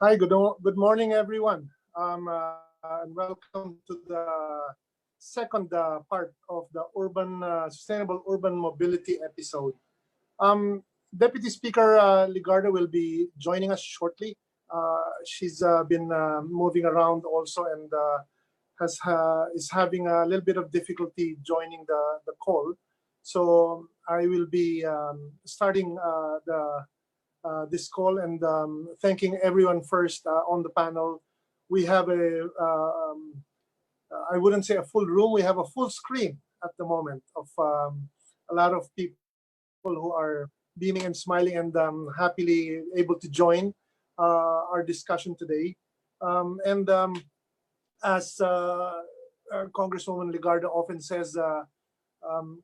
Hi, good morning, everyone, and welcome to the second part of the sustainable urban mobility episode. Deputy Speaker Ligarda will be joining us shortly. She's been moving around also and is having a little bit of difficulty joining the call. So I will be starting this call and thanking everyone first on the panel. We have I wouldn't say a full room, we have a full screen at the moment of a lot of people who are beaming and smiling and happily able to join our discussion today. And as Congresswoman Ligarda often says,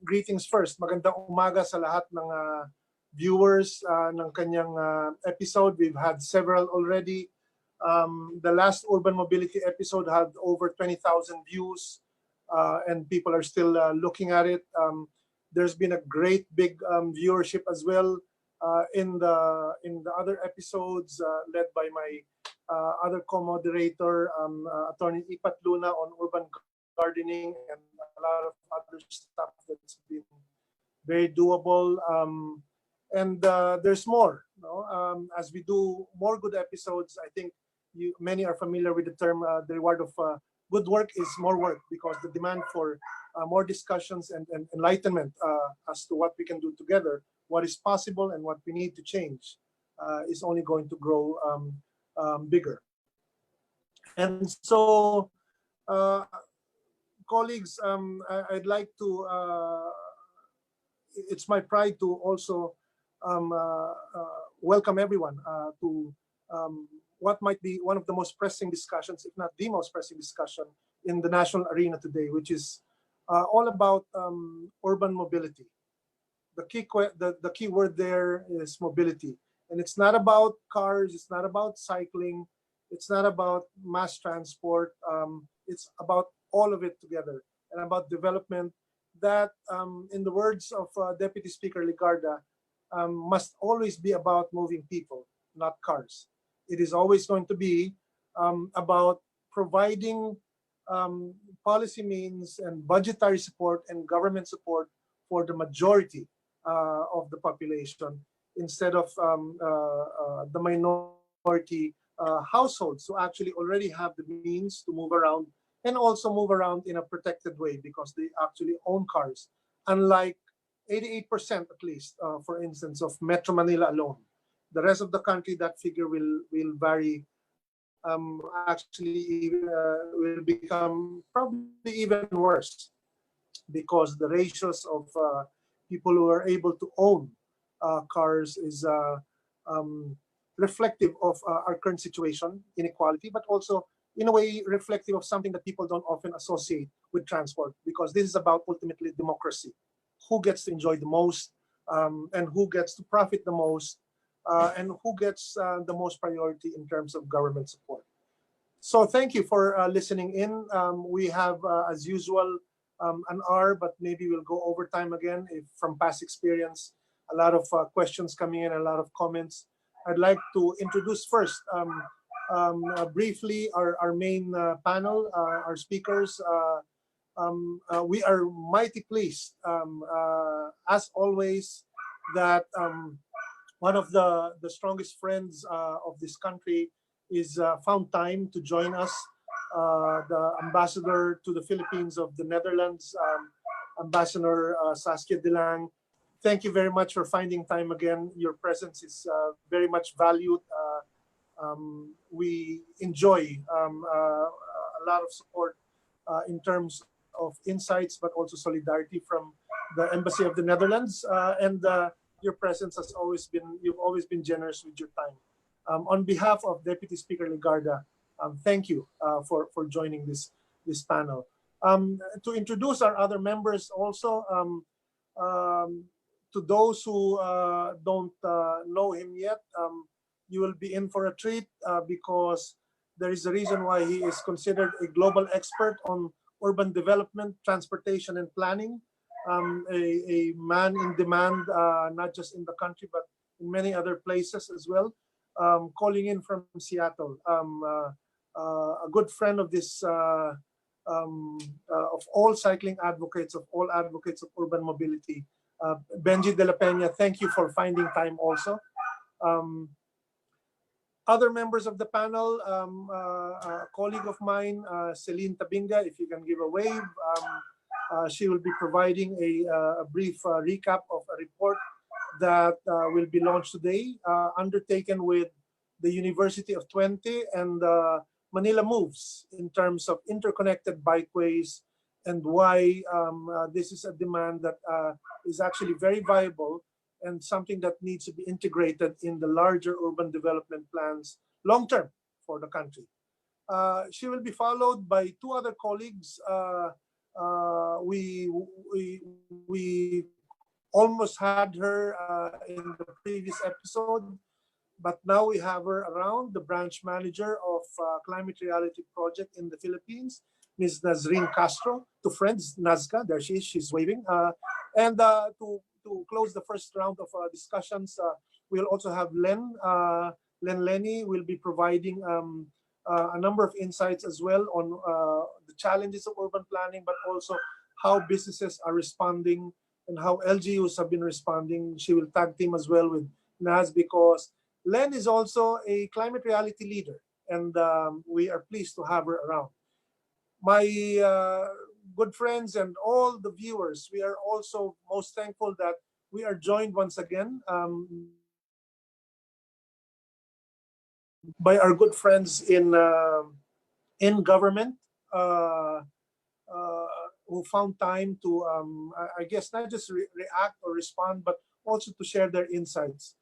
greetings first. Magandang umaga sa lahat ng viewers ng kanyang episode. We've had several already. The last urban mobility episode had over 20,000 views, and people are still looking at it. There's been a great big viewership as well in the other episodes led by my other co-moderator, Attorney Ipat Luna, on urban gardening and a lot of other stuff that's been very doable. And there's more. As we do more good episodes, I think many are familiar with the term the reward of good work is more work, because the demand for more discussions and enlightenment as to what we can do together, what is possible and what we need to change is only going to grow bigger. And so, colleagues, I'd like to, it's my pride to also welcome everyone to what might be one of the most pressing discussions, if not the most pressing discussion in the national arena today, which is all about urban mobility. The key word there is mobility. And it's not about cars, it's not about cycling, it's not about mass transport, it's about all of it together, and about development that, in the words of Deputy Speaker Ligarda, must always be about moving people, not cars. It is always going to be about providing policy means and budgetary support and government support for the majority of the population, instead of the minority households who actually already have the means to move around, and also move around in a protected way because they actually own cars. Unlike 88% at least, for instance, of Metro Manila alone. The rest of the country, that figure will vary. Actually, will become probably even worse, because the ratios of people who are able to own cars is reflective of our current situation, inequality, but also in a way reflective of something that people don't often associate with transport, because this is about ultimately democracy. Who gets to enjoy the most, and who gets to profit the most, and who gets the most priority in terms of government support. So thank you for listening in. We have, as usual, an hour, but maybe we'll go over time again if from past experience. A lot of questions coming in, a lot of comments. I'd like to introduce first briefly our main panel, our speakers. We are mighty pleased, as always, that one of the strongest friends of this country is found time to join us, the ambassador to the Philippines of the Netherlands, Ambassador Saskia Dilang. Thank you very much for finding time again. Your presence is very much valued. We enjoy a lot of support in terms of insights, but also solidarity from the Embassy of the Netherlands. And your presence has always been, you've always been generous with your time. On behalf of Deputy Speaker Ligarda, thank you for joining this panel. To introduce our other members also, to those who don't know him yet, you will be in for a treat because there is a reason why he is considered a global expert on urban development, transportation, and planning. A man in demand, not just in the country, but in many other places as well. calling in from Seattle. A good friend of this, of all cycling advocates, of all advocates of urban mobility. Benji de la Peña, thank you for finding time also. Other members of the panel, a colleague of mine, Celine Tabinga, if you can give a wave. She will be providing a brief recap of a report that will be launched today, undertaken with the University of Twente and Manila Moves in terms of interconnected bikeways and why this is a demand that is actually very viable and something that needs to be integrated in the larger urban development plans long-term for the country. She will be followed by two other colleagues. We almost had her in the previous episode, but now we have her around, the branch manager of Climate Reality Project in the Philippines, Ms. Nazreen Castro. To friends, Nazca, there she is, she's waving. And to close the first round of discussions, we'll also have Len Lenny will be providing a number of insights as well on the challenges of urban planning, but also how businesses are responding and how LGUs have been responding. She will tag team as well with Naz because Len is also a climate reality leader, and we are pleased to have her around. My good friends and all the viewers, we are also most thankful that we are joined once again by our good friends in government who found time to, I guess, not just react or respond, but also to share their insights.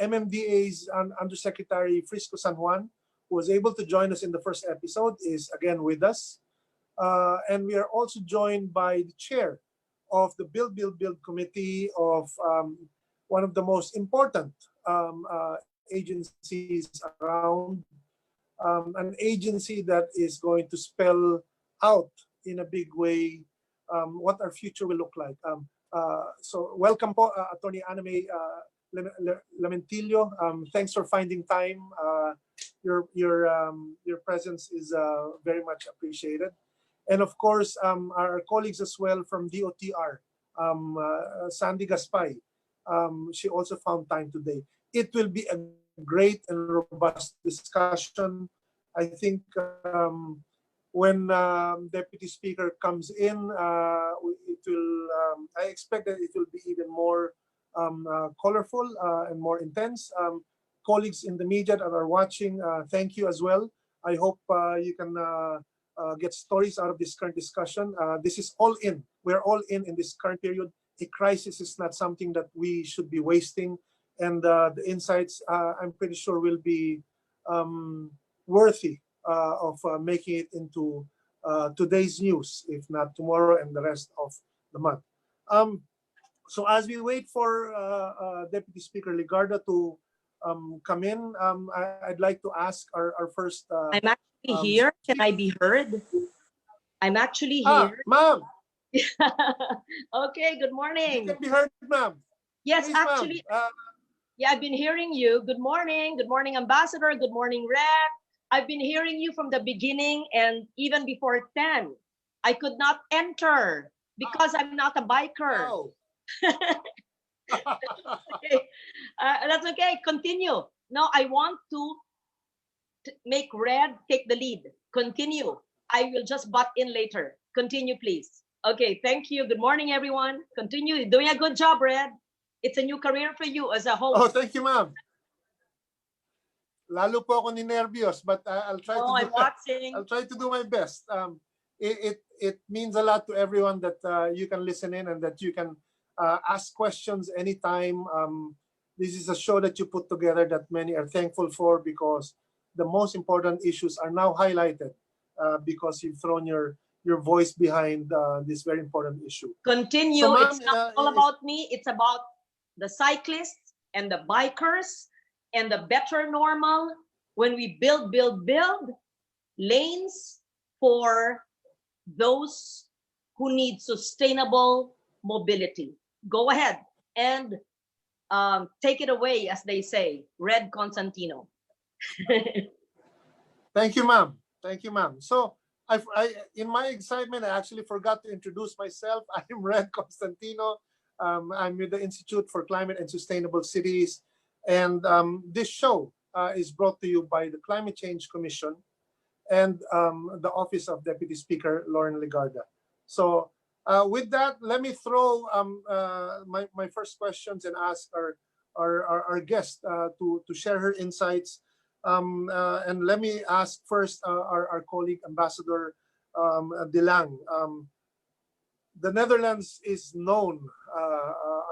MMDA's Undersecretary Frisco San Juan, who was able to join us in the first episode, is again with us. And we are also joined by the chair of the Build Committee of one of the most important agencies around, an agency that is going to spell out in a big way what our future will look like. So welcome po, Attorney Anime Lamentillo. Thanks for finding time. Your presence is very much appreciated. And of course, our colleagues as well from DOTR, Sandy Gaspay. She also found time today. It will be a great and robust discussion. I think when Deputy Speaker comes in, it will. I expect that it will be even more colorful and more intense. Colleagues in the media that are watching, thank you as well. I hope you can get stories out of this current discussion. This is all in. We're all in this current period. A crisis is not something that we should be wasting. And the insights, I'm pretty sure, will be worthy of making it into today's news, if not tomorrow and the rest of the month. So as we wait for Deputy Speaker Ligarda to come in, I'd like to ask our first... I'm actually here. Can I be heard? I'm actually here. Ma'am! Okay, good morning. You can be heard, ma'am. Yes, Please, actually, yeah, I've been hearing you. Good morning, Ambassador. Good morning, Red. I've been hearing you from the beginning and even before 10. I could not enter because I'm not a biker. Oh. Okay. That's okay. Continue. No, I want to make Red take the lead. Continue. I will just butt in later. Continue, please. Okay, thank you. Good morning, everyone. Continue. You're doing a good job, Red. It's a new career for you as a host. Oh, thank you, ma'am. Lalo po ako ninervyos, but I'll try to do I'll try to do my best. It means a lot to everyone that you can listen in and that you can ask questions anytime. This is a show that you put together that many are thankful for because the most important issues are now highlighted because you've thrown your voice behind this very important issue. Continue. So, it's not all about me. It's about the cyclists and the bikers and the better normal when we build lanes for those who need sustainable mobility. Go ahead and Take it away, as they say, Red Constantino. Thank you, ma'am. Thank you, ma'am. So, in my excitement, I actually forgot to introduce myself. I'm Red Constantino. I'm with the Institute for Climate and Sustainable Cities. And this show is brought to you by the Climate Change Commission and the Office of Deputy Speaker, Lauren Legarda. So, with that, let me throw my first questions and ask our guest to share her insights. And let me ask first our colleague Ambassador Dilang. The Netherlands is known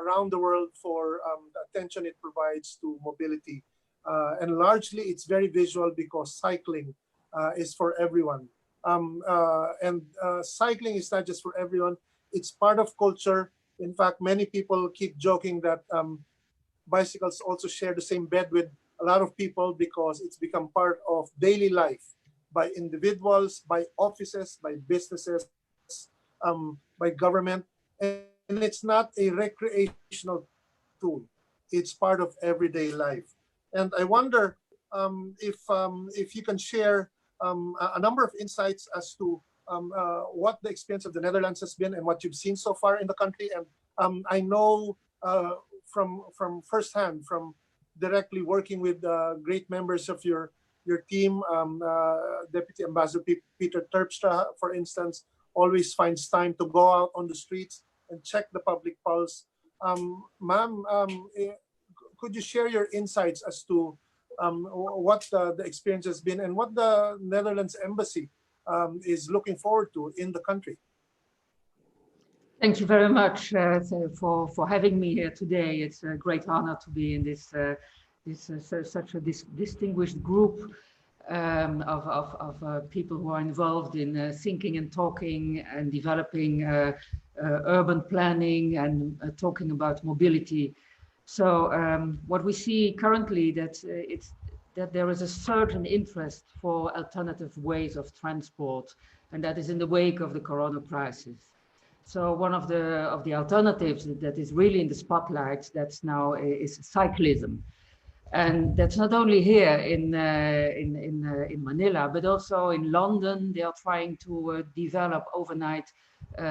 around the world for the attention it provides to mobility. And largely it's very visual because cycling is for everyone. Cycling is not just for everyone, it's part of culture. In fact, many people keep joking that bicycles also share the same bed with a lot of people because it's become part of daily life by individuals, by offices, by businesses, by government. And it's not a recreational tool. It's part of everyday life. And I wonder if you can share a number of insights as to what the experience of the Netherlands has been and what you've seen so far in the country. And I know from firsthand, from directly working with great members of your team, Deputy Ambassador Peter Terpstra, for instance, always finds time to go out on the streets and check the public pulse. Ma'am, could you share your insights as to what the experience has been and what the Netherlands Embassy is looking forward to in the country? Thank you very much for having me here today. It's a great honor to be in such a distinguished group of people who are involved in thinking and talking and developing urban planning and talking about mobility. So what we see currently that there is a certain interest for alternative ways of transport, and that is in the wake of the corona crisis. So one of the alternatives that is really in the spotlight that's now is cyclism. And that's not only here in Manila, but also in London. They are trying to develop overnight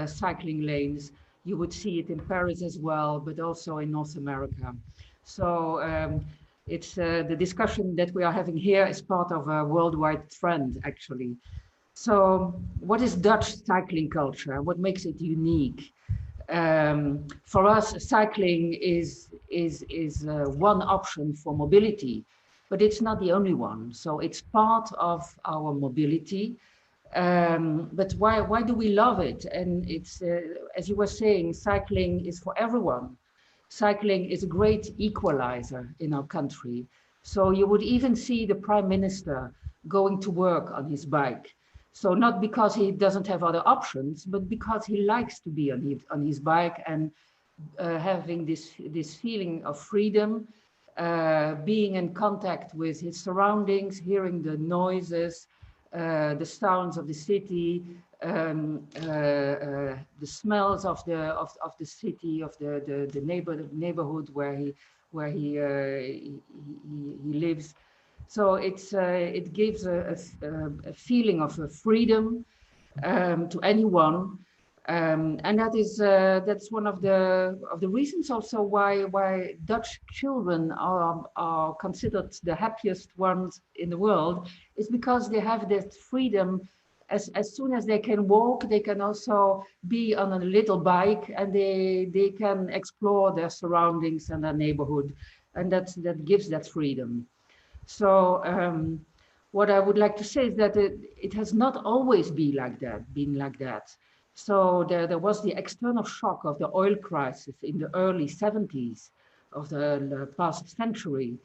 cycling lanes. You would see it in Paris as well, but also in North America. So it's the discussion that we are having here is part of a worldwide trend, actually. So what is Dutch cycling culture? What makes it unique? For us, cycling is one option for mobility, but it's not the only one. So it's part of our mobility. But why do we love it? And it's, as you were saying, cycling is for everyone. Cycling is a great equalizer in our country. So you would even see the Prime Minister going to work on his bike. So not because he doesn't have other options, but because he likes to be on his bike and having this feeling of freedom, being in contact with his surroundings, hearing the noises, the sounds of the city, the smells of the city, of the neighborhood where he lives. So it gives a feeling of freedom to anyone, and that's one of the reasons also why Dutch children are considered the happiest ones in the world, is because they have that freedom. As soon as they can walk, they can also be on a little bike, and they can explore their surroundings and their neighborhood, and that gives that freedom. So what I would like to say is that it has not always been like that. So there was the external shock of the oil crisis in the early 70s of the past century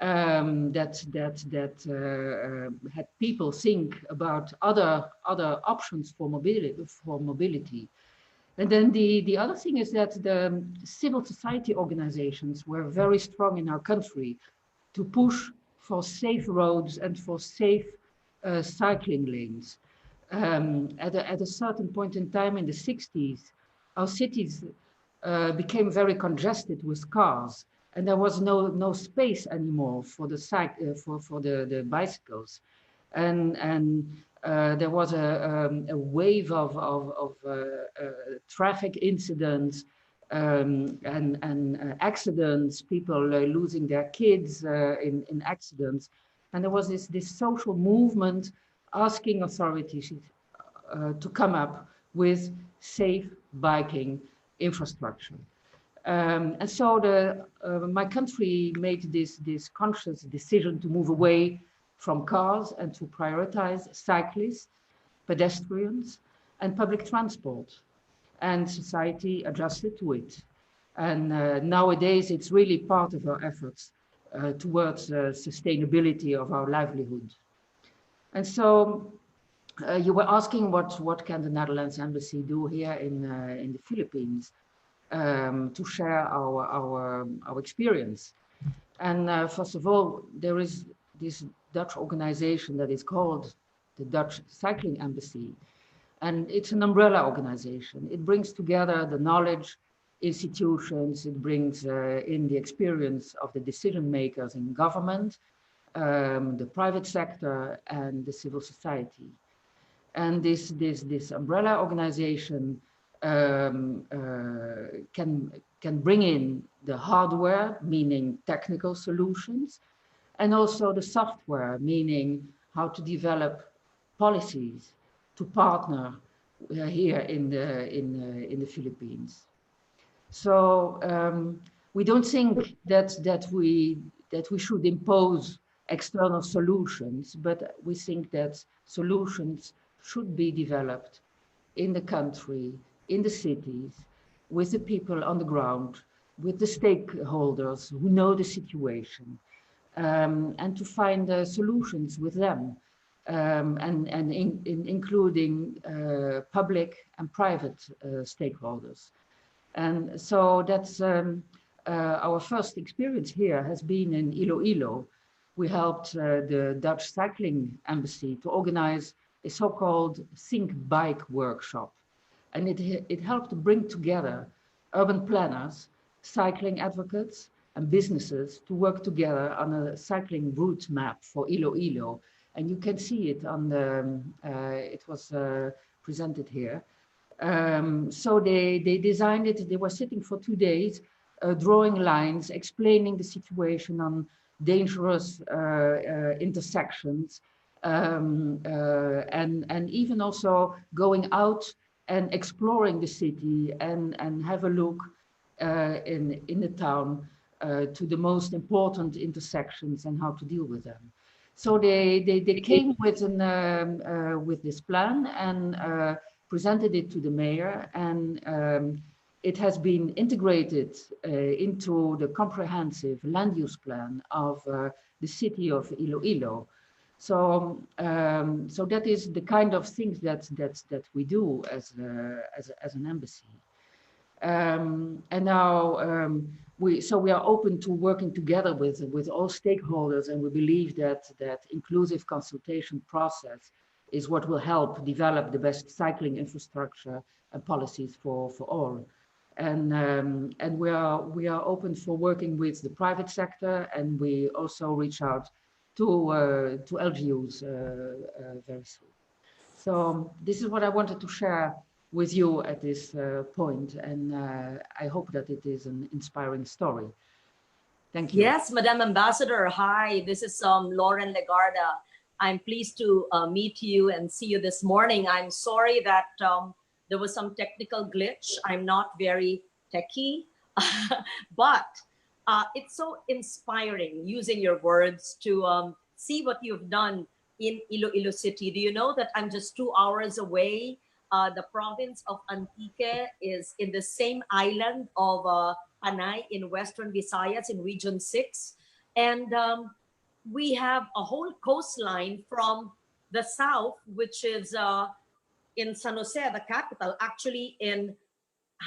that had people think about other options for mobility. And then the other thing is that the civil society organizations were very strong in our country to push for safe roads and for safe cycling lanes. At a certain point in time in the 60s, our cities became very congested with cars. and there was no space anymore for the for the bicycles, and there was a wave of traffic incidents, and accidents, people losing their kids in accidents, and there was this social movement asking authorities to come up with safe biking infrastructure. And so my country made this conscious decision to move away from cars and to prioritize cyclists, pedestrians, and public transport. And society adjusted to it. And nowadays, it's really part of our efforts towards sustainability of our livelihood. And so you were asking what can the Netherlands Embassy do here in the Philippines to share our experience. And first of all, there is this Dutch organization that is called the Dutch Cycling Embassy. And it's an umbrella organization. It brings together the knowledge institutions, it brings in the experience of the decision makers in government, the private sector, and the civil society. And this umbrella organization can bring in the hardware, meaning technical solutions, and also the software, meaning how to develop policies to partner here in the Philippines. So we don't think that we should impose external solutions, but we think that solutions should be developed in the country, in the cities, with the people on the ground, with the stakeholders who know the situation, and to find solutions with them, including public and private stakeholders. And so that's our first experience here has been in Iloilo. We helped the Dutch Cycling Embassy to organize a so-called Think Bike workshop. And it helped to bring together urban planners, cycling advocates, and businesses to work together on a cycling route map for Iloilo. And you can see it on the, it was presented here. So they designed it, they were sitting for 2 days, drawing lines, explaining the situation on dangerous intersections, and even also going out and exploring the city and have a look in the town to the most important intersections and how to deal with them. So they came with with this plan and presented it to the mayor, and it has been integrated into the comprehensive land use plan of the city of Iloilo. So so that is the kind of things that we do as an embassy. And now we are open to working together with all stakeholders, and we believe that inclusive consultation process is what will help develop the best cycling infrastructure and policies for all. And we are open for working with the private sector, and we also reach out to LGUs very soon. So this is what I wanted to share with you at this point, and I hope that it is an inspiring story. Thank you. Yes, Madam Ambassador. Hi, this is Lauren Legarda. I'm pleased to meet you and see you this morning. I'm sorry that there was some technical glitch. I'm not very techie, but it's so inspiring, using your words, to see what you've done in Iloilo City. Do you know that I'm just 2 hours away? The province of Antique is in the same island of Panay in Western Visayas in Region 6. And we have a whole coastline from the south, which is in San Jose, the capital, actually in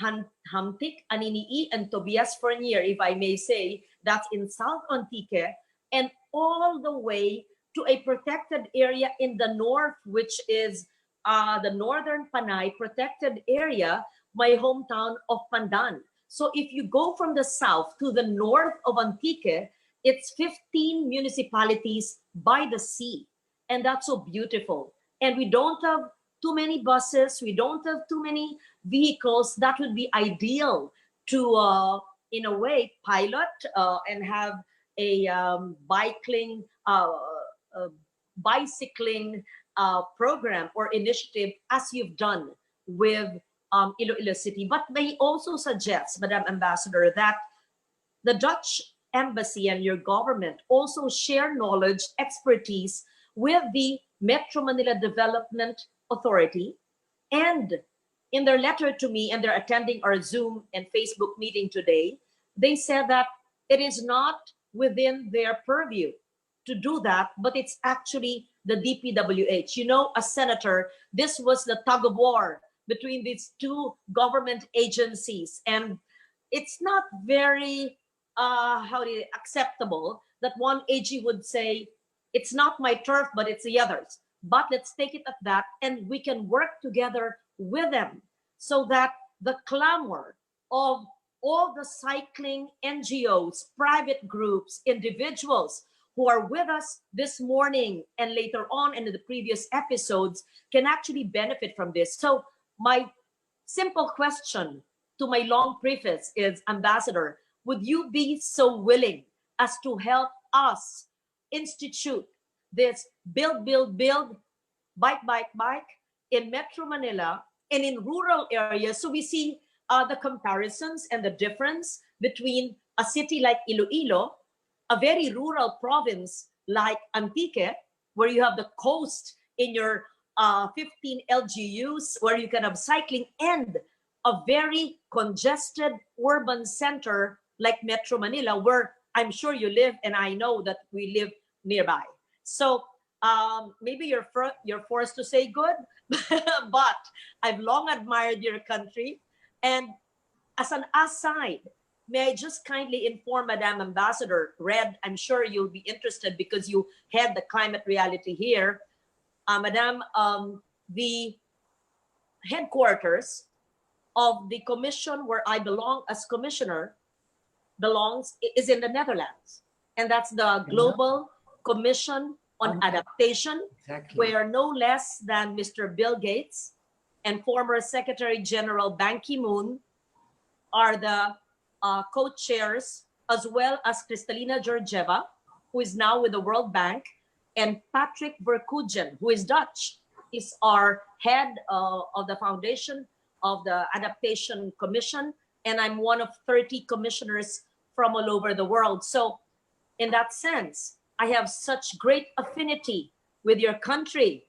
Hamtic, Aninii, and Tobias Fernier, if I may say, that's in South Antique, and all the way to a protected area in the north, which is the Northern Panay protected area, my hometown of Pandan. So if you go from the south to the north of Antique, it's 15 municipalities by the sea. And that's so beautiful. And we don't have too many buses. We don't have too many vehicles. That would be ideal to, in a way, pilot and have a bicycling program or initiative, as you've done with Iloilo City. But may also suggest, Madam Ambassador, that the Dutch embassy and your government also share knowledge, expertise with the Metro Manila Development Authority. And in their letter to me, and they're attending our Zoom and Facebook meeting today, they said that it is not within their purview to do that, but it's actually the DPWH. You know, as senator, this was the tug of war between these two government agencies, and it's not very acceptable that one AG would say, it's not my turf, but it's the others. But let's take it at that, and we can work together with them so that the clamor of all the cycling NGOs, private groups, individuals who are with us this morning and later on in the previous episodes can actually benefit from this. So my simple question to my long preface is, Ambassador, would you be so willing as to help us institute this build, bike in Metro Manila and in rural areas, so we see the comparisons and the difference between a city like Iloilo, a very rural province like Antique, where you have the coast in your 15 LGUs, where you can have cycling, and a very congested urban center like Metro Manila, where I'm sure you live, and I know that we live nearby. So maybe you're forced to say good, but I've long admired your country. And as an aside, may I just kindly inform Madam Ambassador, Red, I'm sure you'll be interested because you had the climate reality here. Madam, the headquarters of the commission where I belong as commissioner is in the Netherlands. And that's the Global Commission on Adaptation, Exactly. where no less than Mr. Bill Gates and former Secretary General Ban Ki-moon are the co-chairs, as well as Kristalina Georgieva, who is now with the World Bank, and Patrick Verkugen, who is Dutch, is our head of the foundation of the Adaptation Commission. And I'm one of 30 commissioners from all over the world. So in that sense, I have such great affinity with your country.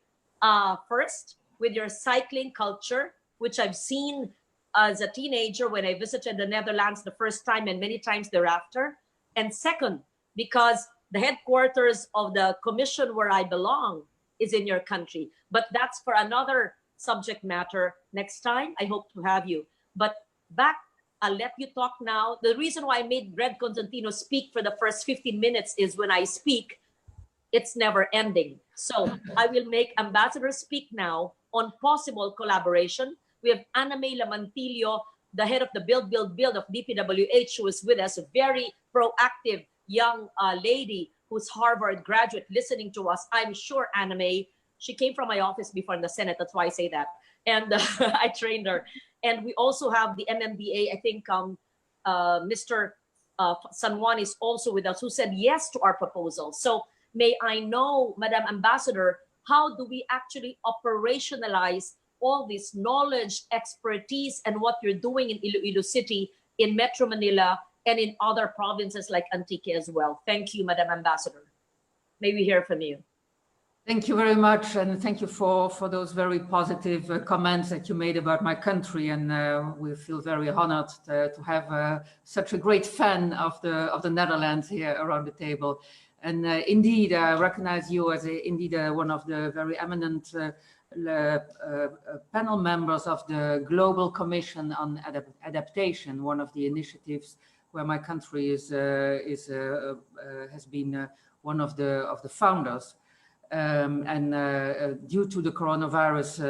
First, with your cycling culture, which I've seen as a teenager when I visited the Netherlands the first time and many times thereafter. And second, because the headquarters of the commission where I belong is in your country. But that's for another subject matter next time. I hope to have you. But back, I'll let you talk now. The reason why I made Red Constantino speak for the first 15 minutes is when I speak, it's never ending. So I will make Ambassador speak now on possible collaboration. We have Ana May Lamantillo, the head of the Build of DPWH, who is with us, a very proactive young lady who's Harvard graduate listening to us. I'm sure Ana May, she came from my office before in the Senate, that's why I say that. And I trained her. And we also have the MMDA, I think Mr. San Juan is also with us, who said yes to our proposal. So may I know, Madam Ambassador, how do we actually operationalize all this knowledge, expertise, and what you're doing in Iloilo City, in Metro Manila, and in other provinces like Antique as well? Thank you, Madam Ambassador. May we hear from you. Thank you very much, and thank you for those very positive comments that you made about my country. And we feel very honored to have such a great fan of the Netherlands here around the table. And indeed, I recognize you as indeed one of the very eminent panel members of the Global Commission on Adaptation, one of the initiatives where my country has been one of the founders. Due to the coronavirus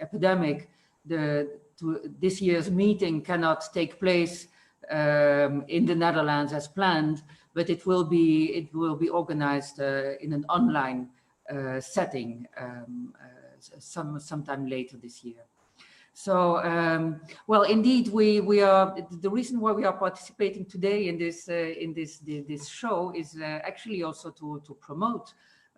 epidemic, this year's meeting cannot take place in the Netherlands as planned, but it will be organized in an online setting sometime later this year. So, well, indeed, we are. The reason why we are participating today in this show is actually also to promote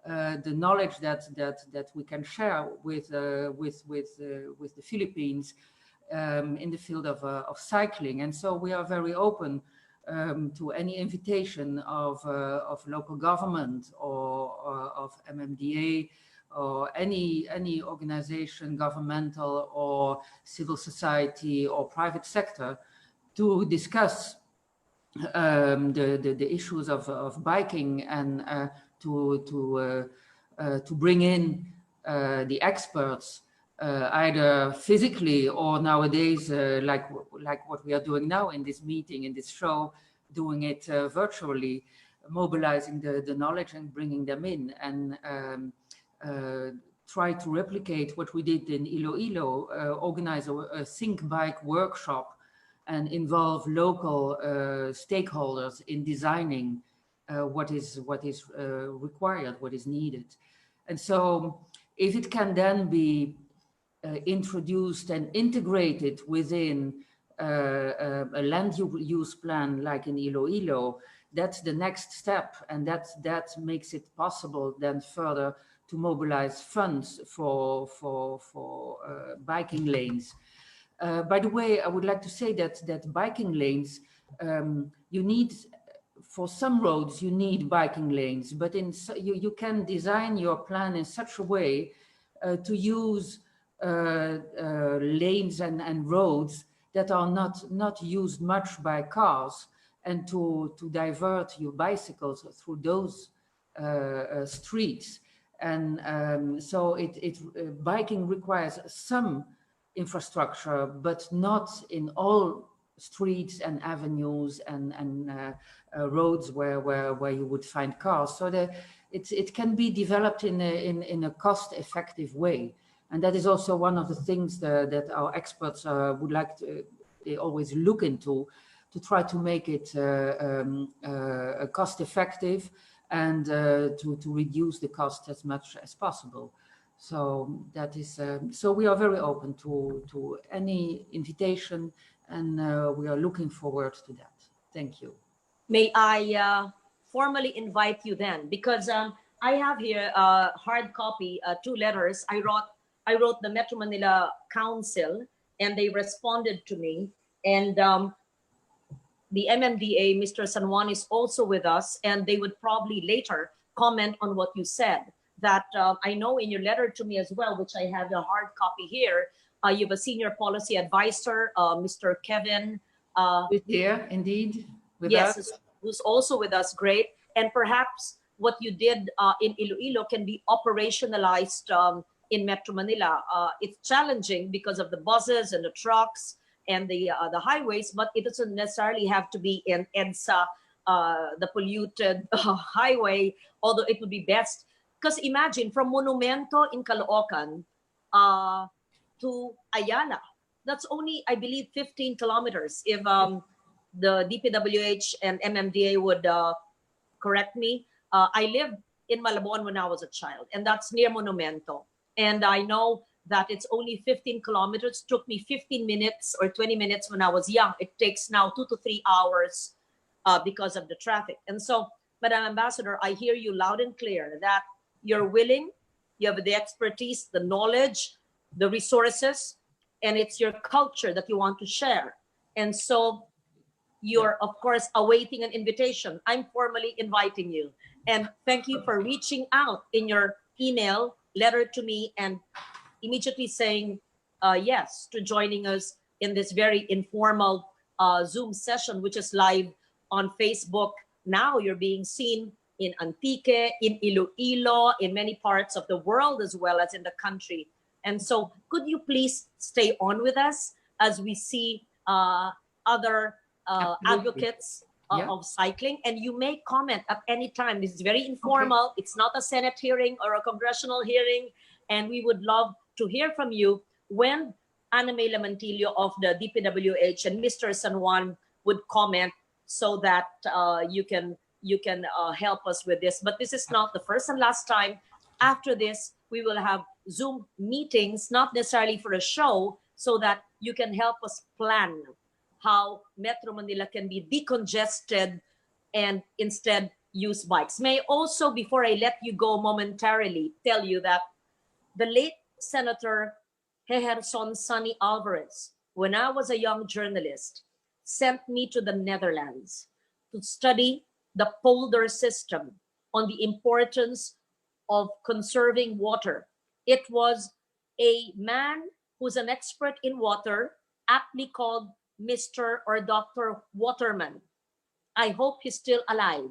the knowledge that we can share with the Philippines in the field of cycling. And so we are very open to any invitation of local government or of MMDA or any organization, governmental or civil society or private sector, to discuss the issues of biking and to bring in the experts, either physically or nowadays, like what we are doing now in this meeting, in this show, doing it virtually, mobilizing the knowledge and bringing them in, and try to replicate what we did in Iloilo, organize a Think Bike workshop and involve local stakeholders in designing what is required, what is needed. And so if it can then be introduced and integrated within a land use plan like in Iloilo, that's the next step, and that makes it possible then further to mobilize funds for biking lanes. By the way, I would like to say that biking lanes, you need, for some roads, you need biking lanes, but you can design your plan in such a way to use lanes and roads that are not used much by cars, and to divert your bicycles through those streets. And so biking requires some infrastructure, but not in all streets and avenues and roads where you would find cars. So it can be developed in a cost-effective way. And that is also one of the things that our experts would like to always look into, to try to make it cost-effective and to reduce the cost as much as possible. So that is so we are very open to any invitation, and we are looking forward to that. Thank you. May I formally invite you then, because I have here a hard copy, 2 letters. I wrote the Metro Manila Council, and they responded to me. And the MMDA, Mr. San Juan, is also with us, and they would probably later comment on what you said. That I know in your letter to me as well, which I have a hard copy here, you have a senior policy advisor, Mr. Kevin. With here, indeed. With yes, us. Who's also with us. Great. And perhaps what you did in Iloilo can be operationalized in Metro Manila. It's challenging because of the buses and the trucks and the highways, but it doesn't necessarily have to be in EDSA, the polluted highway, although it would be best. Because imagine, from Monumento in Caloocan to Ayala, that's only, I believe, 15 kilometers. If the DPWH and MMDA would correct me. I lived in Malabon when I was a child, and that's near Monumento. And I know that it's only 15 kilometers. It took me 15 minutes or 20 minutes when I was young. It takes now 2 to 3 hours because of the traffic. And so, Madam Ambassador, I hear you loud and clear that you're willing, you have the expertise, the knowledge, the resources, and it's your culture that you want to share. And so you're, of course, awaiting an invitation. I'm formally inviting you. And thank you for reaching out in your email letter to me and immediately saying yes to joining us in this very informal Zoom session, which is live on Facebook. Now you're being seen in Antique, in Iloilo, in many parts of the world, as well as in the country. And so could you please stay on with us as we see other advocates of cycling, and you may comment at any time. This is very informal. Okay. It's not a Senate hearing or a congressional hearing, and we would love to hear from you when Ana May Lamantillo of the DPWH and Mr. San Juan would comment so that you can help us with this. But this is not the first and last time. After this, we will have Zoom meetings, not necessarily for a show, so that you can help us plan how Metro Manila can be decongested and instead use bikes. May I also, before I let you go momentarily, tell you that the late Senator Heherson Sonny Alvarez, when I was a young journalist, sent me to the Netherlands to study the polder system on the importance of conserving water. It was a man who's an expert in water, aptly called Mr. or Dr. Waterman. I hope he's still alive.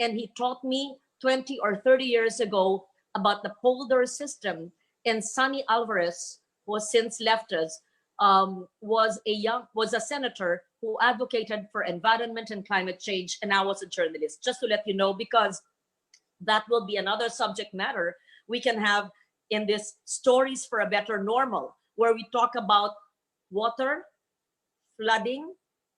And he taught me 20 or 30 years ago about the polder system. And Sonny Alvarez, who has since left us, was a senator who advocated for environment and climate change, and I was a journalist. Just to let you know, because that will be another subject matter we can have in this Stories for a Better Normal, where we talk about water, flooding,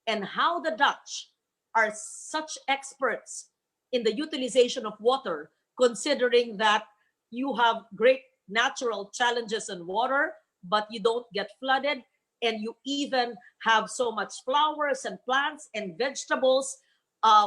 and how the Dutch are such experts in the utilization of water, considering that you have great natural challenges in water, but you don't get flooded, and you even have so much flowers and plants and vegetables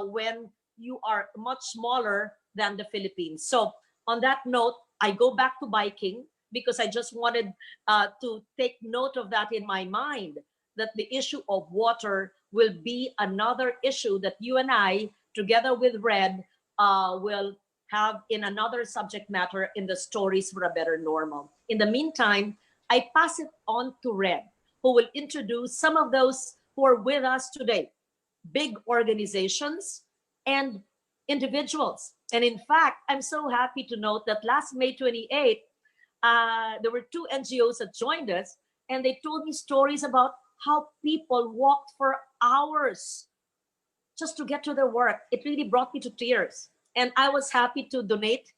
when you are much smaller than the Philippines. So on that note, I go back to biking because I just wanted to take note of that in my mind, that the issue of water will be another issue that you and I, together with Red, will have in another subject matter in the Stories for a Better Normal. In the meantime, I pass it on to Red, who will introduce some of those who are with us today, big organizations and individuals. And in fact, I'm so happy to note that last May 28th, there were 2 NGOs that joined us, and they told me stories about how people walked for hours just to get to their work. It really brought me to tears. And I was happy to donate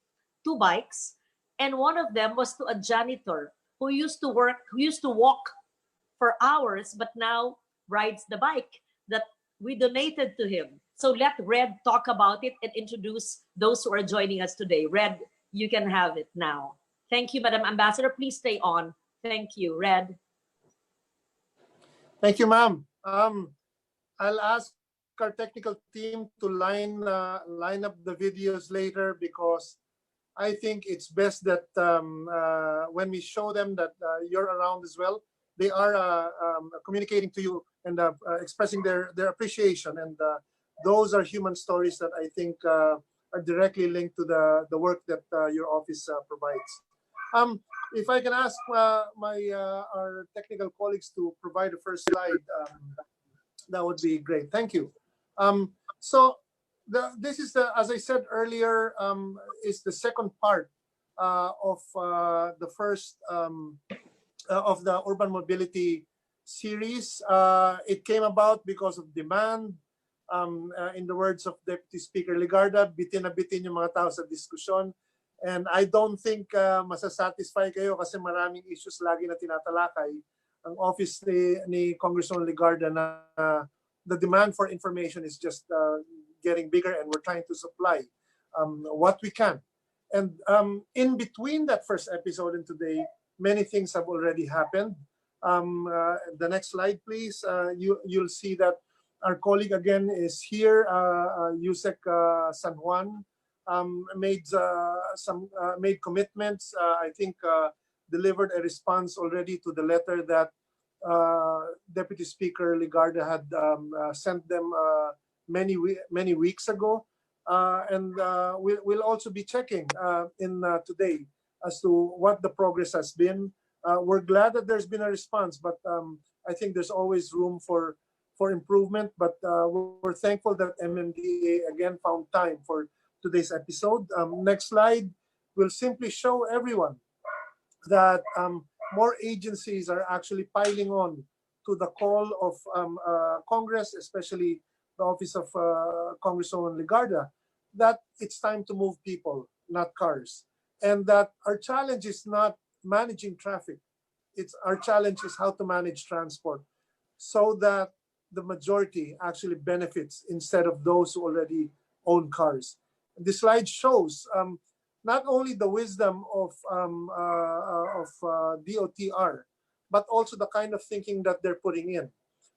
2 bikes. And one of them was to a janitor who used to walk for hours, but now rides the bike that we donated to him. So let Red talk about it and introduce those who are joining us today. Red, you can have it now. Thank you, Madam Ambassador. Please stay on. Thank you, Red. Thank you, ma'am. I'll ask our technical team to line up the videos later, because I think it's best that when we show them that you're around as well, they are communicating to you and expressing their appreciation. And those are human stories that I think are directly linked to the work that your office provides. If I can ask our technical colleagues to provide the first slide, that would be great. Thank you. So this is as I said earlier, is the second part of the first of the urban mobility series. It came about because of demand. In the words of Deputy Speaker Ligarda, bitin na bitin yung mga tao sa diskusyon. And I don't think masasatisfy kayo kasi maraming issues lagi na tinatalakay ang office ni Congressman Ligarda na the demand for information is just getting bigger, and we're trying to supply what we can. And in between that first episode and today, many things have already happened. The next slide, please. You'll see that our colleague again is here, Yusek San Juan, made commitments. I think delivered a response already to the letter that Deputy Speaker Ligarda had sent them many weeks ago, and we'll also be checking in today as to what the progress has been. We're glad that there's been a response, but I think there's always room for improvement. But we're thankful that MMDA again found time for today's episode. Next slide will simply show everyone that more agencies are actually piling on to the call of Congress, especially the office of Congresswoman Ligarda, that it's time to move people, not cars. And that our challenge is not managing traffic. Our challenge is how to manage transport so that the majority actually benefits instead of those who already own cars. This slide shows not only the wisdom of DOTR, but also the kind of thinking that they're putting in.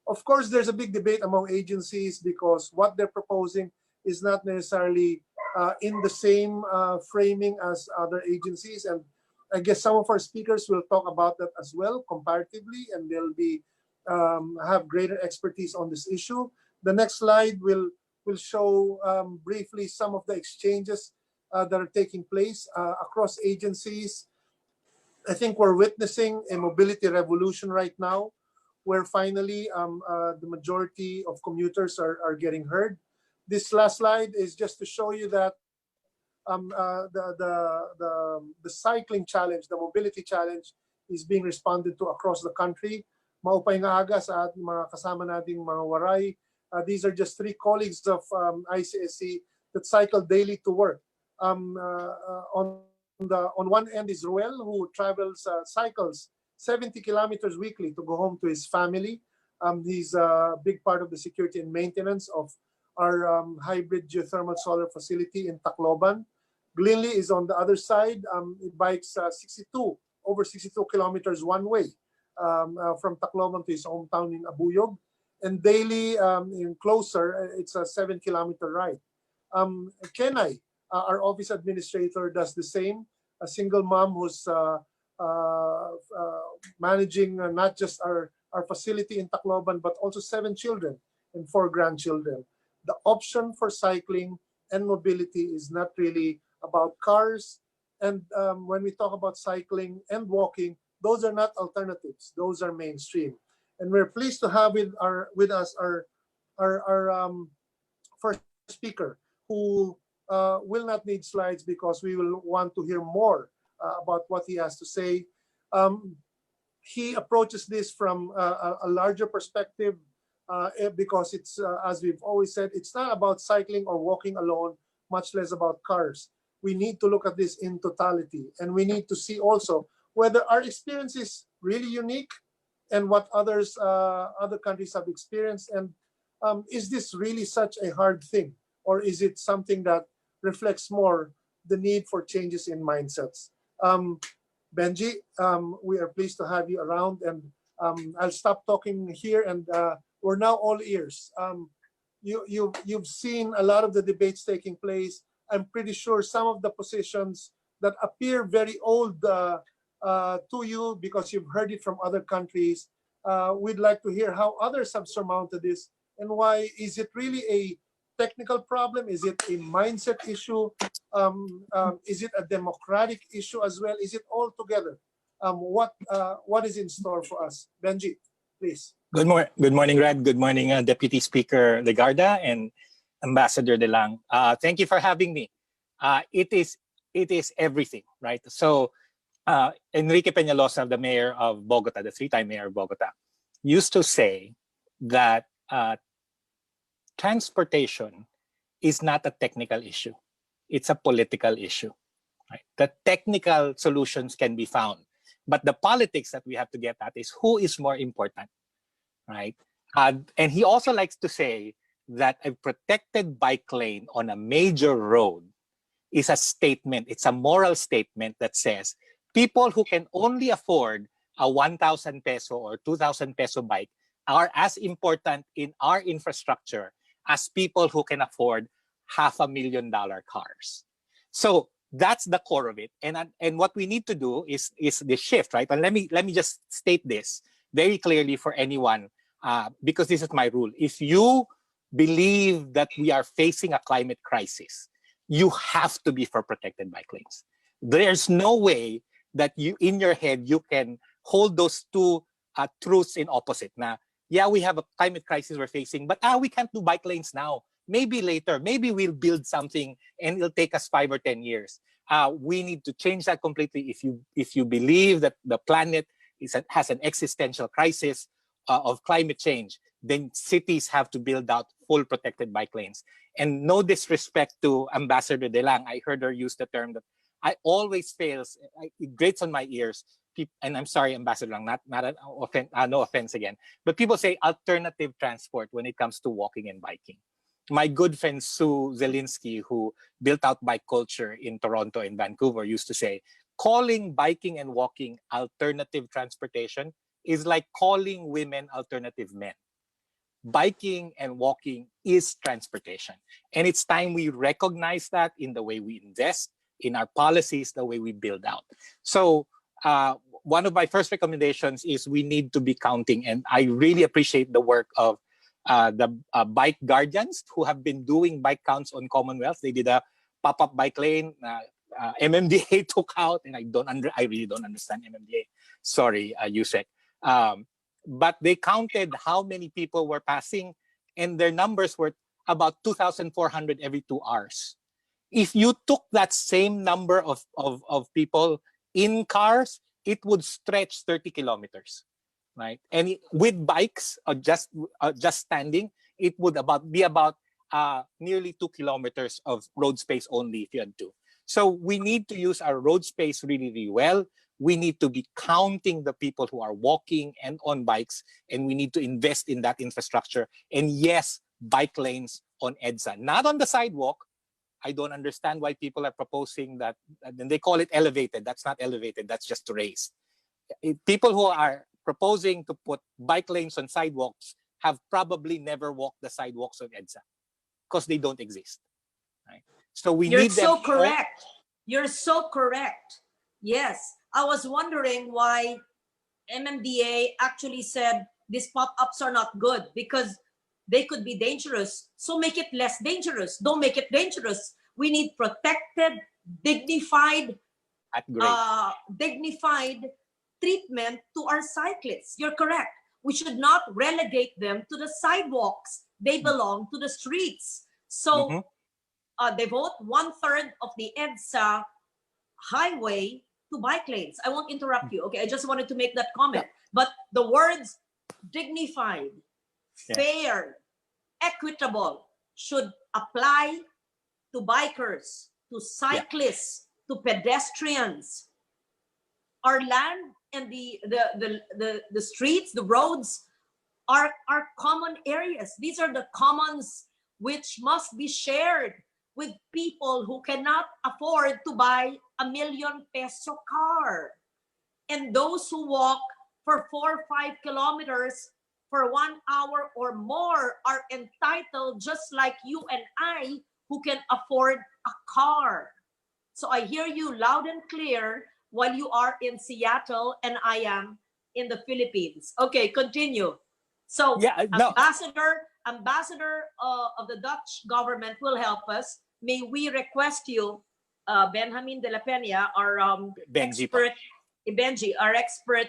Of course, there's a big debate among agencies because what they're proposing is not necessarily in the same framing as other agencies. And I guess some of our speakers will talk about that as well comparatively, and they'll be have greater expertise on this issue. The next slide will show briefly some of the exchanges that are taking place across agencies. I think we're witnessing a mobility revolution right now, where finally the majority of commuters are getting heard. This last slide is just to show you that the cycling challenge, the mobility challenge, is being responded to across the country. Maupay nga aga sa ating mga kasama nating mga waray. These are just 3 colleagues of ICSC that cycle daily to work. On one end is Ruel, who travels, cycles 70 kilometers weekly to go home to his family. He's a big part of the security and maintenance of our hybrid geothermal solar facility in Tacloban. Glinley is on the other side. He bikes over 62 kilometers one way from Tacloban to his hometown in Abuyog. And daily, in closer, it's a 7-kilometer ride. Kenai, our office administrator, does the same. A single mom who's managing not just our facility in Tacloban, but also 7 children and 4 grandchildren. The option for cycling and mobility is not really about cars. And when we talk about cycling and walking, those are not alternatives. Those are mainstream. And we're pleased to have with us our first speaker, who will not need slides because we will want to hear more about what he has to say. He approaches this from a larger perspective because it's, as we've always said, it's not about cycling or walking alone, much less about cars. We need to look at this in totality, and we need to see also whether our experience is really unique and what other countries have experienced, and is this really such a hard thing, or is it something that reflects more the need for changes in mindsets? Benji, we are pleased to have you around, and I'll stop talking here, and we're now all ears. You've seen a lot of the debates taking place. I'm pretty sure some of the positions that appear very old to you because you've heard it from other countries. We'd like to hear how others have surmounted this, and why. Is it really a technical problem? Is it a mindset issue? Is it a democratic issue as well? Is it all together? What is in store for us? Benji, please. Good morning, Red. Good morning, Deputy Speaker Legarda and Ambassador De Lang. Thank you for having me. It is everything, right? So Enrique Peñalosa, the mayor of Bogota, the 3-time mayor of Bogota, used to say that transportation is not a technical issue. It's a political issue. Right? The technical solutions can be found, but the politics that we have to get at is who is more important, right? And he also likes to say that a protected bike lane on a major road is a statement. It's a moral statement that says people who can only afford a 1,000 peso or 2,000 peso bike are as important in our infrastructure as people who can afford $500,000 cars. So that's the core of it. And what we need to do is the shift, right? And let me just state this very clearly for anyone, because this is my rule. If you believe that we are facing a climate crisis, you have to be for protected bike lanes. There's no way that you, in your head, you can hold those two truths in opposite. Now, yeah, we have a climate crisis we're facing, but we can't do bike lanes now. Maybe later, maybe we'll build something and it'll take us 5 or 10 years. We need to change that completely. If you believe that the planet has an existential crisis of climate change, then cities have to build out full protected bike lanes. And no disrespect to Ambassador De Lang, I heard her use the term that I always fails, it grates on my ears and I'm sorry, Ambassador, not an no offense again, but people say alternative transport when it comes to walking and biking. My good friend Sue Zielinski, who built out bike culture in Toronto and Vancouver, used to say, calling biking and walking alternative transportation is like calling women alternative men. Biking and walking is transportation. And it's time we recognize that in the way we invest, in our policies, the way we build out. So one of my first recommendations is we need to be counting. And I really appreciate the work of the bike guardians who have been doing bike counts on Commonwealth. They did a pop-up bike lane. MMDA took out, and I really don't understand MMDA. Sorry, Yusek. But they counted how many people were passing, and their numbers were about 2,400 every 2 hours. If you took that same number of people in cars, it would stretch 30 kilometers, right? And with bikes, just standing, it would be about nearly 2 kilometers of road space only if you had to. So we need to use our road space really, really well. We need to be counting the people who are walking and on bikes, and we need to invest in that infrastructure. And yes, bike lanes on EDSA, not on the sidewalk. I don't understand why people are proposing that, and they call it elevated. That's not elevated, that's just raised. People who are proposing to put bike lanes on sidewalks have probably never walked the sidewalks of EDSA because they don't exist. Right? So we You're need them. so correct. You're so correct. Yes. I was wondering why MMDA actually said these pop-ups are not good because they could be dangerous. So make it less dangerous. Don't make it dangerous. We need protected, dignified treatment to our cyclists. You're correct. We should not relegate them to the sidewalks. They belong to the streets. So devote 1/3 of the EDSA highway to bike lanes. I won't interrupt you. Okay, I just wanted to make that comment. But the words dignified, fair, equitable should apply to bikers, to cyclists, to pedestrians. Our land and the streets, the roads are common areas. These are the commons which must be shared with people who cannot afford to buy a 1 million peso car. And those who walk for 4 or 5 kilometers for 1 hour or more are entitled just like you and I who can afford a car. So I hear you loud and clear while you are in Seattle and I am in the Philippines. Okay, continue. So ambassador of the Dutch government will help us. May we request you, Benjamin de la Peña, our expert, Benji, our expert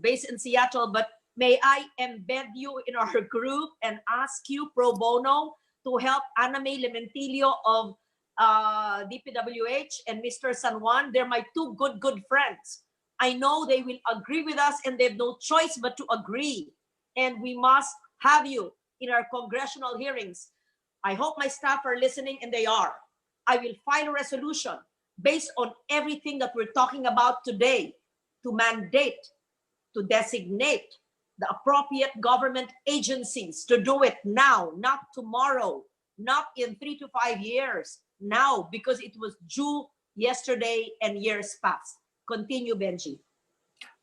based in Seattle, but may I embed you in our group and ask you pro bono to help Ana May Lementilio of DPWH and Mr. San Juan. They're my two good friends. I know they will agree with us and they have no choice but to agree. And we must have you in our congressional hearings. I hope my staff are listening, and they are. I will file a resolution based on everything that we're talking about today to mandate, to designate the appropriate government agencies to do it now, not tomorrow, not in 3 to 5 years, now, because it was due yesterday and years past. Continue, Benji.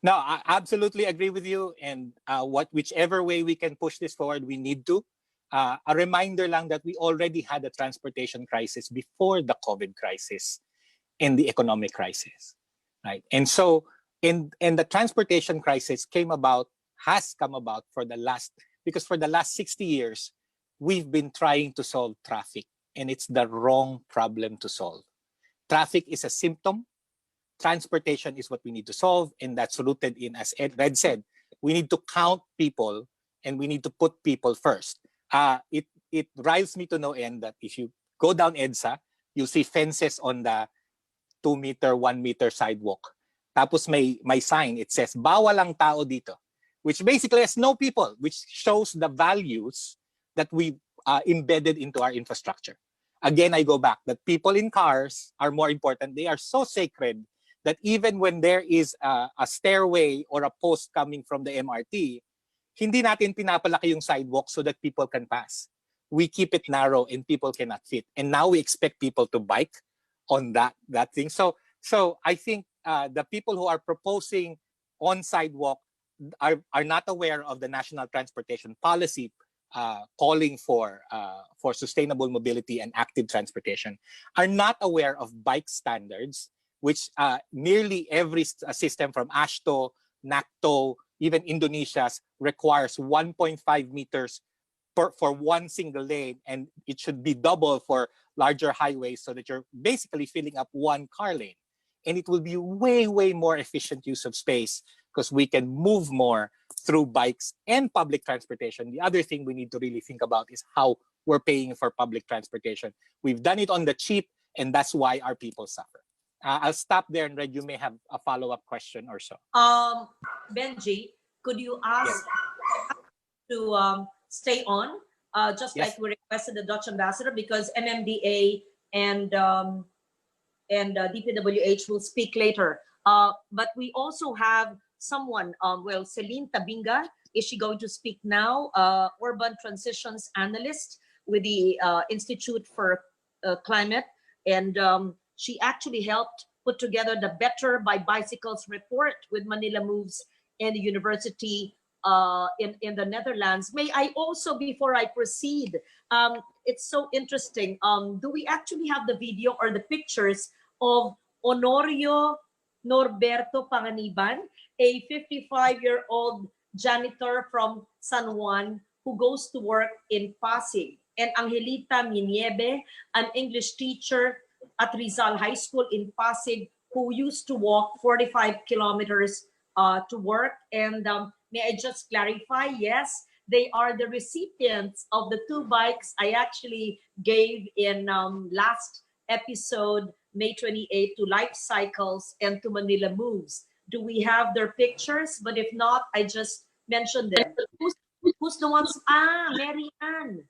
No, I absolutely agree with you. And whichever way we can push this forward, we need to. A reminder lang that we already had a transportation crisis before the COVID crisis and the economic crisis, right? And so, the transportation crisis has come about because for the last 60 years, we've been trying to solve traffic, and it's the wrong problem to solve. Traffic is a symptom. Transportation is what we need to solve, and that's rooted in, as Red said, we need to count people and we need to put people first. It riles me to no end that if you go down EDSA, you see fences on the 2 meter, 1 meter sidewalk. Tapos may sign, it says, bawal ang tao dito, which basically has no people, which shows the values that we embedded into our infrastructure. Again, I go back that people in cars are more important. They are so sacred that even when there is a stairway or a post coming from the MRT, hindi natin pinapalaki yung sidewalk so that people can pass. We keep it narrow and people cannot fit. And now we expect people to bike on that thing. So I think the people who are proposing on sidewalk are not aware of the national transportation policy calling for sustainable mobility and active transportation, are not aware of bike standards, which nearly every system from ASHTO, NACTO, even Indonesia's requires 1.5 meters for one single lane, and it should be double for larger highways so that you're basically filling up one car lane. And it will be way, way more efficient use of space because we can move more through bikes and public transportation. The other thing we need to really think about is how we're paying for public transportation. We've done it on the cheap, and that's why our people suffer. I'll stop there, and Red, you may have a follow-up question or so. Benji, could you ask to stay on, just Yes. like we requested the Dutch ambassador, because MMDA and DPWH will speak later. But we also have someone, well, Celine Tabinga, is she going to speak now? Urban Transitions Analyst with the Institute for Climate. And she actually helped put together the Better by Bicycles report with Manila Moves and the University in the Netherlands. May I also, before I proceed, it's so interesting. Do we actually have the video or the pictures of Honorio Norberto Panganiban, a 55-year-old janitor from San Juan who goes to work in Pasig, and Angelita Miniebe, an English teacher at Rizal High School in Pasig, who used to walk 45 kilometers to work. And may I just clarify, yes, they are the recipients of the 2 bikes I actually gave in last episode, May 28, to Life Cycles and to Manila Moves. Do we have their pictures? But if not, I just mentioned them. Who's the ones? Mary Ann.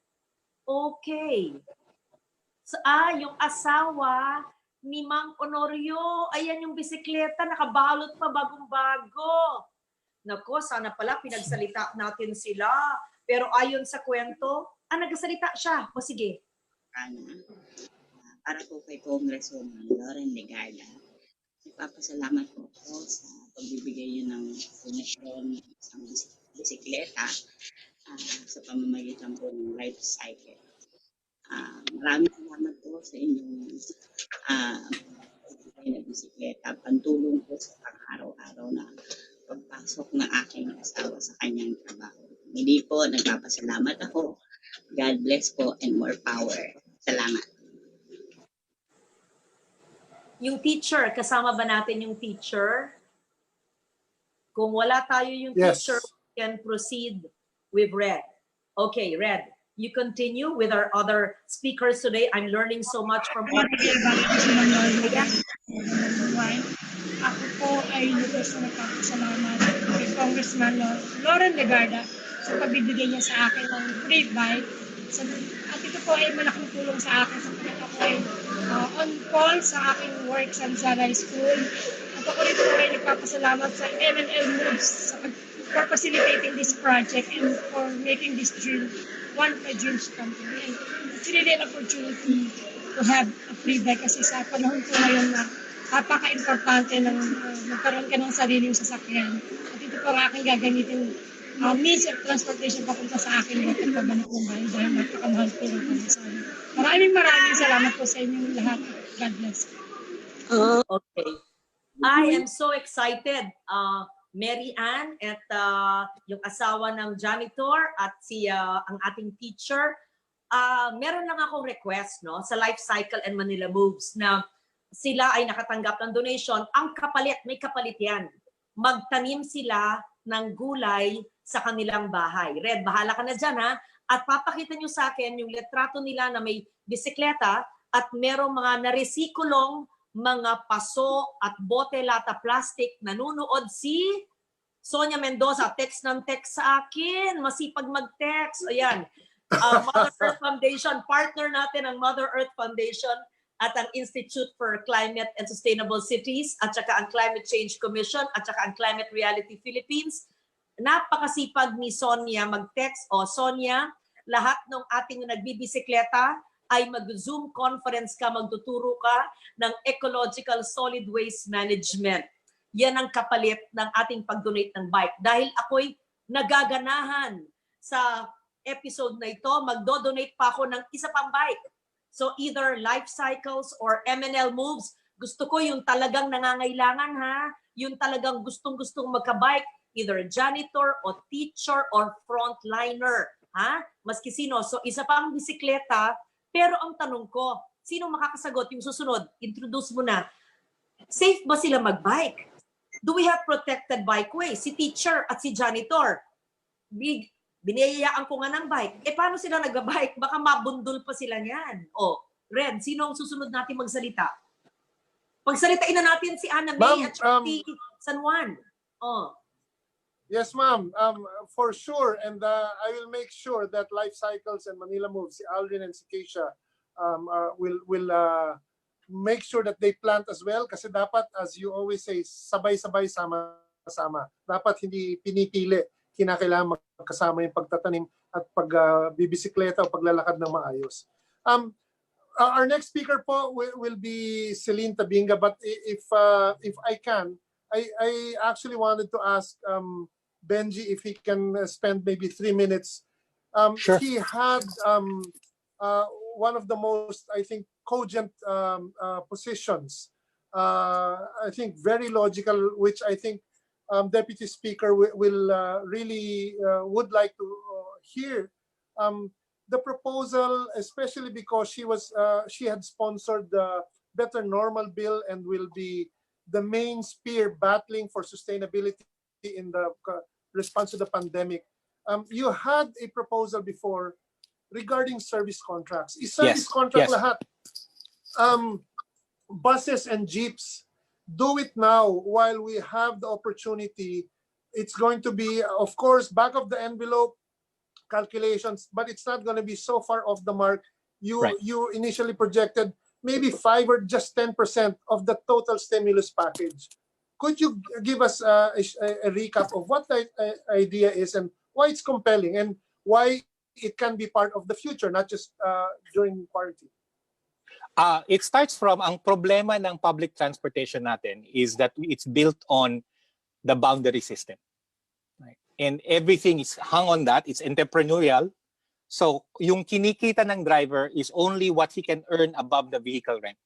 Okay. So, yung asawa ni Mang Honorio. Ayan yung bisikleta, nakabalot pa, bagong-bago. Nako, sana pala pinagsalita natin sila. Pero ayon sa kwento, nagsalita siya. O sige. Para po kay Congresswoman Lauren Legarda, nagpapasalamat po ako sa pagbibigay niyo ng donasyon ng bisikleta sa pamamagitan po ng Life Cycle. Maraming salamat po sa inyong pagbibigay na bisikleta, pantulong po sa pang-araw-araw na pagpasok ng aking asawa sa kanyang trabaho. Hindi po, nagpapasalamat ako. God bless po and more power. Salamat. Yung teacher, kasama ba natin yung teacher? Kung wala tayo yung teacher, we can proceed with Red. Okay, Red, you continue with our other speakers today. I'm learning so much from all. Ako po ay lubos na nagpapasalamat kay Congressman Lauren Legarda sa pagbibigay niya sa akin ng free bike. At ito po ay malaking tulong sa akin sa pagkakita ko ay on call sa aking work sa Rizal High School. At ako rin po ay nagpapasalamat sa MNL Moves for facilitating this project and for making this dream one of my dreams come true. And it's really an opportunity to have a free bike kasi sa panahon po ngayon na napaka-importante ng magkaroon ka ng sariling sasakyan. At ito po ang aking gagamitin means of transportation papunta sa akin at pabalik ng bahay dahil napakamahal po ng pamasahe. Maraming salamat po sa inyong lahat. God bless. Okay. I am so excited. Mary Ann at yung asawa ng janitor at ang ating teacher. Meron lang akong request sa Life Cycle and Manila Moves na sila ay nakatanggap ng donation. Ang kapalit, may kapalit yan. Magtanim sila ng gulay sa kanilang bahay. Red, bahala ka na dyan ha. At papakita nyo sa akin yung litrato nila na may bisikleta at merong mga naresikulong mga paso at bote lata plastic. Nanunood si Sonia Mendoza. Text ng text sa akin. Masipag mag-text. Ayan. Mother Earth Foundation. Partner natin ang Mother Earth Foundation. at ang Institute for Climate and Sustainable Cities, at saka ang Climate Change Commission, at saka ang Climate Reality Philippines. Napakasipag ni Sonia mag-text. O Sonia, lahat ng ating nagbibisikleta ay mag-Zoom conference ka, magtuturo ka ng ecological solid waste management. Yan ang kapalit ng ating pag-donate ng bike. Dahil ako'y nagaganahan sa episode na ito, magdo-donate pa ako ng isa pang bike. So either Life Cycles or MNL Moves, gusto ko yung talagang nangangailangan ha, yung talagang gustong-gustong magka-bike, either janitor o teacher or frontliner, ha? Maski sino. So isa pang bisikleta, pero ang tanong ko, sino makakasagot yung susunod? Introduce mo na. Safe ba sila mag-bike? Do we have protected bikeways? Si teacher at si janitor. Biniyayaan ko nga ng bike. Paano sila nag-bike? Baka mabundol pa sila niyan. O, Red, sino ang susunod natin magsalita? Pagsalitain na natin si Ana May at si San Juan. Oh. Yes, ma'am. For sure. And I will make sure that Life Cycles and Manila Moves, si Aldrin and si Keisha, will make sure that they plant as well. Kasi dapat, as you always say, sabay-sabay, sama-sama. Dapat hindi pinipili. Kinakailangan magkasama yung pagtatanim at pagbibisikleta o paglalakad ng maayos. Our next speaker po will be Celine Tabinga. But if I can, I actually wanted to ask Benji if he can spend maybe 3 minutes. Sure. He had one of the most, I think, cogent positions. I think very logical, which I think Deputy Speaker will really would like to hear. The proposal, especially because she had sponsored the Better Normal Bill and will be the main spear battling for sustainability in the response to the pandemic. You had a proposal before regarding service contracts. Is service contract lahat? Buses and jeeps, do it now while we have the opportunity. It's going to be, of course, back of the envelope calculations, but it's not going to be so far off the mark. You initially projected maybe 5 or just 10% of the total stimulus package. Could you give us a recap of what the idea is and why it's compelling and why it can be part of the future, not just during quarantine? It starts from, ang problema ng public transportation natin is that it's built on the boundary system. Right? And everything is hung on that. It's entrepreneurial. So yung kinikita ng driver is only what he can earn above the vehicle rent.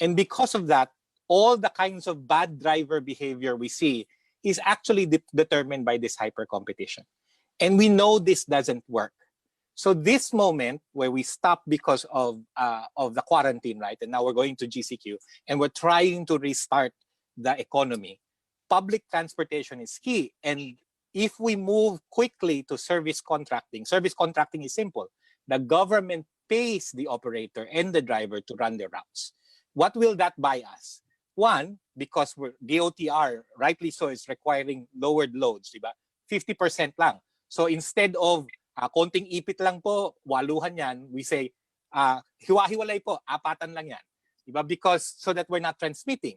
And because of that, all the kinds of bad driver behavior we see is actually determined by this hyper competition. And we know this doesn't work. So this moment where we stop because of the quarantine, right? And now we're going to GCQ and we're trying to restart the economy. Public transportation is key. And if we move quickly to service contracting is simple. The government pays the operator and the driver to run their routes. What will that buy us? One, because DOTR, rightly so, is requiring lowered loads, diba? 50% lang. So instead of konting ipit lang po, waluhan yan, we say, hiwa-hiwalay po, apatan lang yan. Diba? Because so that we're not transmitting.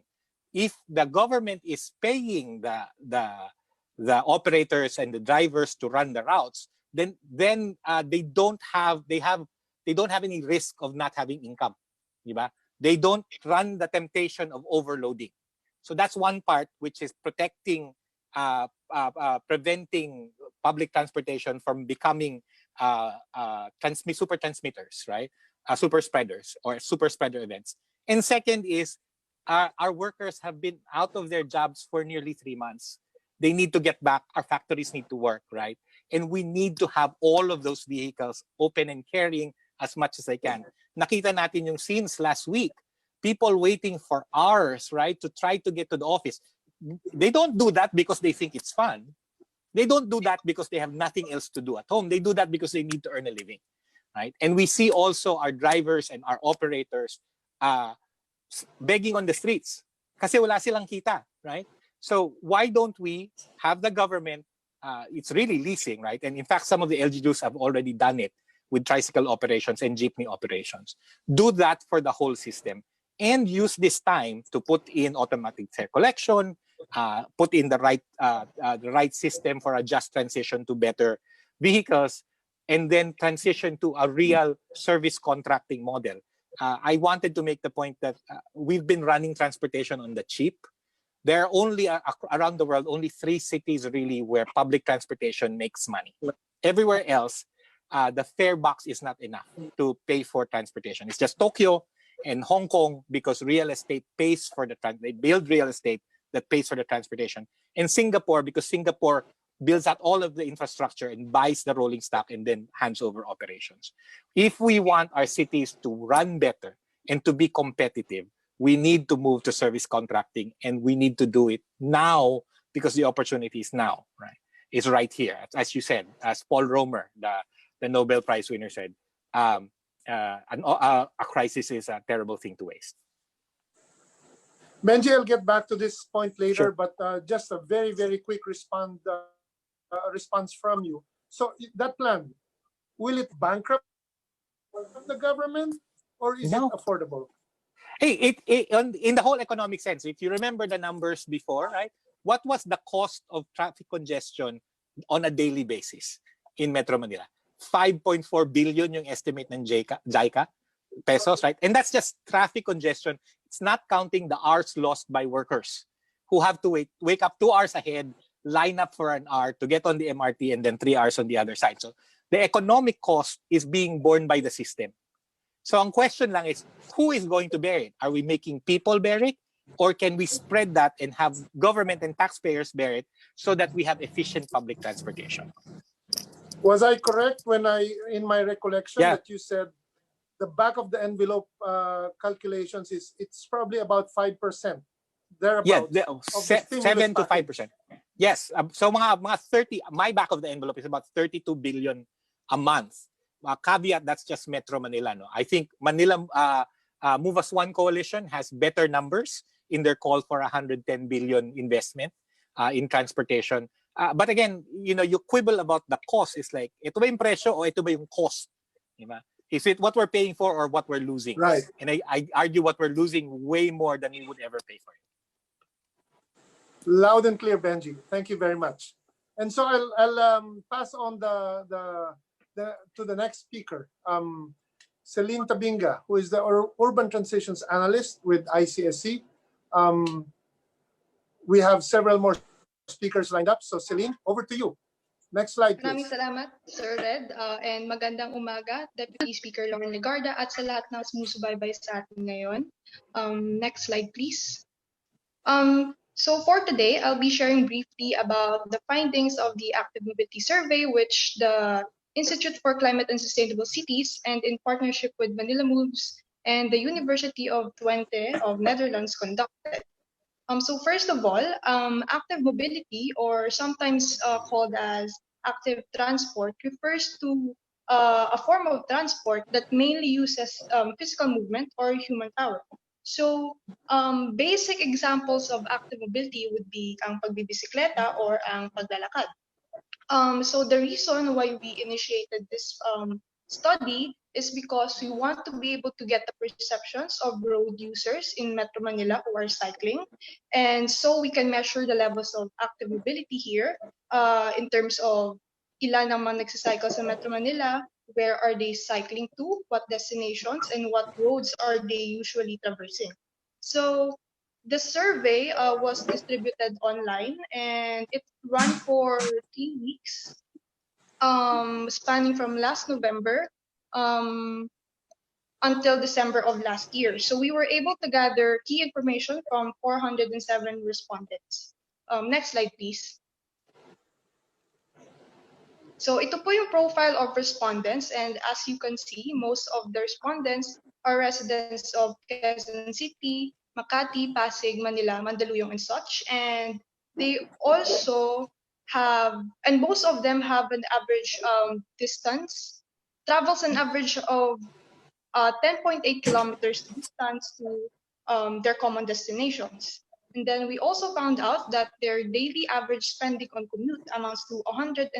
If the government is paying the operators and the drivers to run the routes, then they don't have any risk of not having income. Diba? They don't run the temptation of overloading. So that's one part, which is protecting, preventing public transportation from becoming super transmitters, right? Super spreaders or super spreader events. And second is our workers have been out of their jobs for nearly 3 months. They need to get back. Our factories need to work, right? And we need to have all of those vehicles open and carrying as much as they can. Nakita natin yung scenes last week. People waiting for hours, right, to try to get to the office. They don't do that because they think it's fun. They don't do that because they have nothing else to do at home. They do that because they need to earn a living, right? And we see also our drivers and our operators begging on the streets kasi wala silang kita, right? So why don't we have the government, it's really leasing, right? And in fact, some of the LGUs have already done it, with tricycle operations and jeepney operations. Do that for the whole system and use this time to put in automatic fare collection, put in the right system for a just transition to better vehicles, and then transition to a real service contracting model. I wanted to make the point that we've been running transportation on the cheap. There are only around the world only 3 cities really where public transportation makes money. Everywhere else, the fare box is not enough to pay for transportation. It's just Tokyo and Hong Kong because real estate pays for they build real estate that pays for the transportation. And Singapore because Singapore builds out all of the infrastructure and buys the rolling stock and then hands over operations. If we want our cities to run better and to be competitive, we need to move to service contracting, and we need to do it now because the opportunity is now, right? It's right here. As you said, as Paul Romer, the Nobel Prize winner, said, a crisis is a terrible thing to waste. Benji, I'll get back to this point later, Sure. but just a very, very quick response from you. So that plan, will it bankrupt the government, or is No. it affordable? Hey, in the whole economic sense, if you remember the numbers before, right? What was the cost of traffic congestion on a daily basis in Metro Manila? 5.4 billion yung estimate ng JICA pesos, right? And that's just traffic congestion. It's not counting the hours lost by workers who have to wake up 2 hours ahead, line up for an hour to get on the MRT, and then 3 hours on the other side. So the economic cost is being borne by the system. So ang question lang is, who is going to bear it? Are we making people bear it? Or can we spread that and have government and taxpayers bear it so that we have efficient public transportation? Was I correct when in my recollection, Yeah. that you said the back of the envelope calculations it's probably about 5%, thereabouts, Yeah, of the 7 to package? 5%. Yes, so mga 30. My back of the envelope is about 32 billion a month. Caveat, that's just Metro Manila. No, I think Manila Move as One coalition has better numbers in their call for 110 billion investment in transportation. But again, you quibble about the cost. It's like, ito ba yung presyo o ito ba yung cost? Diba? Is it what we're paying for or what we're losing? Right. And I argue what we're losing way more than we would ever pay for it. Loud and clear, Benji. Thank you very much. And so I'll pass on to the next speaker, Celine Tabinga, who is the Urban Transitions Analyst with ICSC. We have several more speakers lined up. So Celine, over to you. Next slide, Maraming please. salamat, Sir Red. And magandang umaga, Deputy Speaker Lauren Legarda, at sa lahat ng sumusubaybay sa atin ngayon. Next slide, please. So for today, I'll be sharing briefly about the findings of the Active Mobility Survey, which the Institute for Climate and Sustainable Cities, and in partnership with Manila Moves and the University of Twente of Netherlands, conducted. So first of all, active mobility, or sometimes called as active transport, refers to a form of transport that mainly uses physical movement or human power. So basic examples of active mobility would be ang pagbibisikleta or ang paglalakad. So the reason why we initiated this study is because we want to be able to get the perceptions of road users in Metro Manila who are cycling. And so we can measure the levels of active mobility here in terms of ilan ang mga nagsicycle sa Metro Manila, where are they cycling to, what destinations, and what roads are they usually traversing. So the survey was distributed online, and it ran for 3 weeks, spanning from last November until December of last year. So we were able to gather key information from 407 respondents. Next slide, please. So ito po yung profile of respondents, and as you can see, most of the respondents are residents of Quezon City, Makati, Pasig, Manila, Mandaluyong, and such. And they also have, and most of them have an average travels an average of 10.8 kilometers distance to their common destinations. And then we also found out that their daily average spending on commute amounts to 132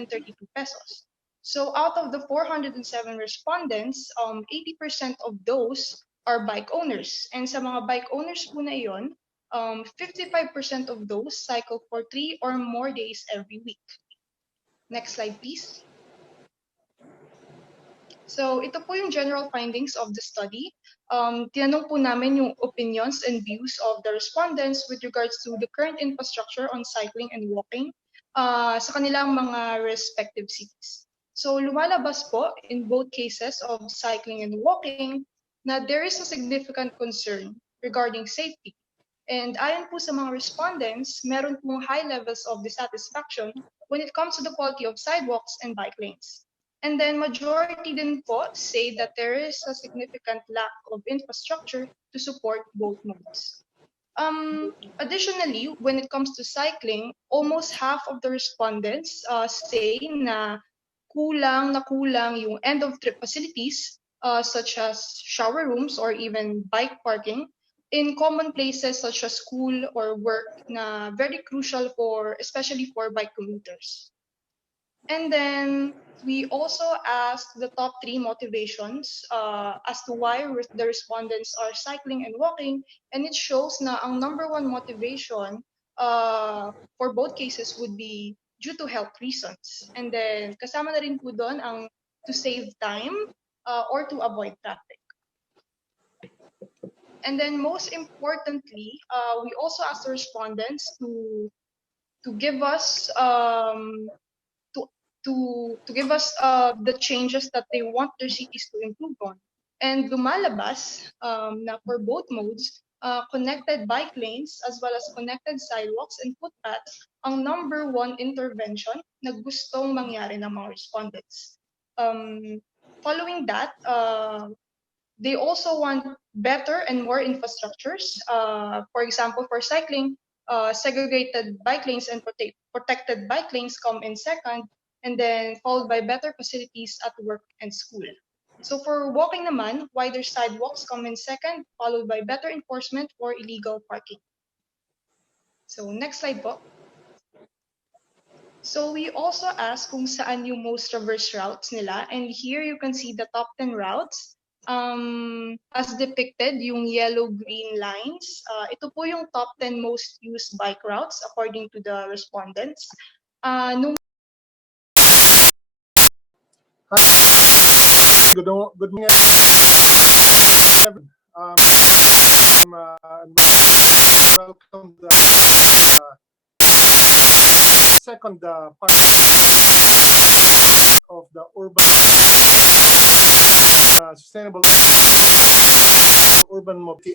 pesos. So out of the 407 respondents, 80% of those are bike owners. And sa mga bike owners po na iyon, 55% of those cycle for 3 or more days every week. Next slide, please. So ito po yung general findings of the study. Tinanong po namin yung opinions and views of the respondents with regards to the current infrastructure on cycling and walking sa kanilang mga respective cities. So lumalabas po in both cases of cycling and walking na there is a significant concern regarding safety. And ayon po sa mga respondents, meron po high levels of dissatisfaction when it comes to the quality of sidewalks and bike lanes. And then majority din po say that there is a significant lack of infrastructure to support both modes. Additionally, when it comes to cycling, almost half of the respondents say na kulang yung end-of-trip facilities such as shower rooms or even bike parking in common places such as school or work na very crucial especially for bike commuters. And then we also asked the top 3 motivations as to why the respondents are cycling and walking, and it shows na ang number 1 motivation for both cases would be due to health reasons. And then kasama na rin po doon ang to save time or to avoid traffic. And then most importantly, we also asked the respondents to give us to give us the changes that they want their cities to improve on. And lumalabas na for both modes, connected bike lanes as well as connected sidewalks and footpaths ang number 1 intervention na gustong mangyari ng mga respondents. Following that, they also want better and more infrastructures. For example, for cycling, segregated bike lanes and protected bike lanes come in second, and then followed by better facilities at work and school. So for walking naman, wider sidewalks come in second, followed by better enforcement for illegal parking. So next slide po. So we also asked kung saan yung most traversed routes nila, and here you can see the top 10 routes. As depicted, yung yellow-green lines, ito po yung top 10 most used bike routes according to the respondents. Good morning, everyone. Welcome to the second part of the urban sustainable urban mobility.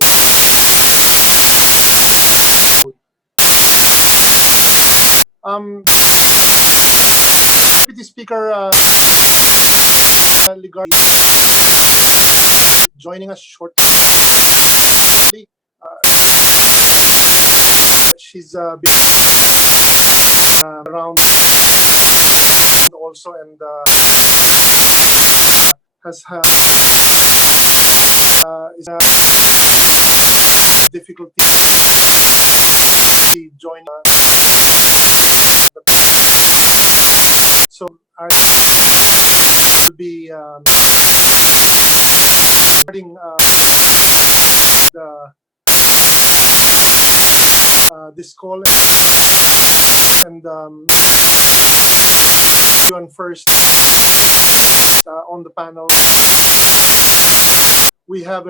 Deputy Speaker Ligardi joining us shortly. She's around also and has had difficulty join. So I will be starting this call and everyone first on the panel. We have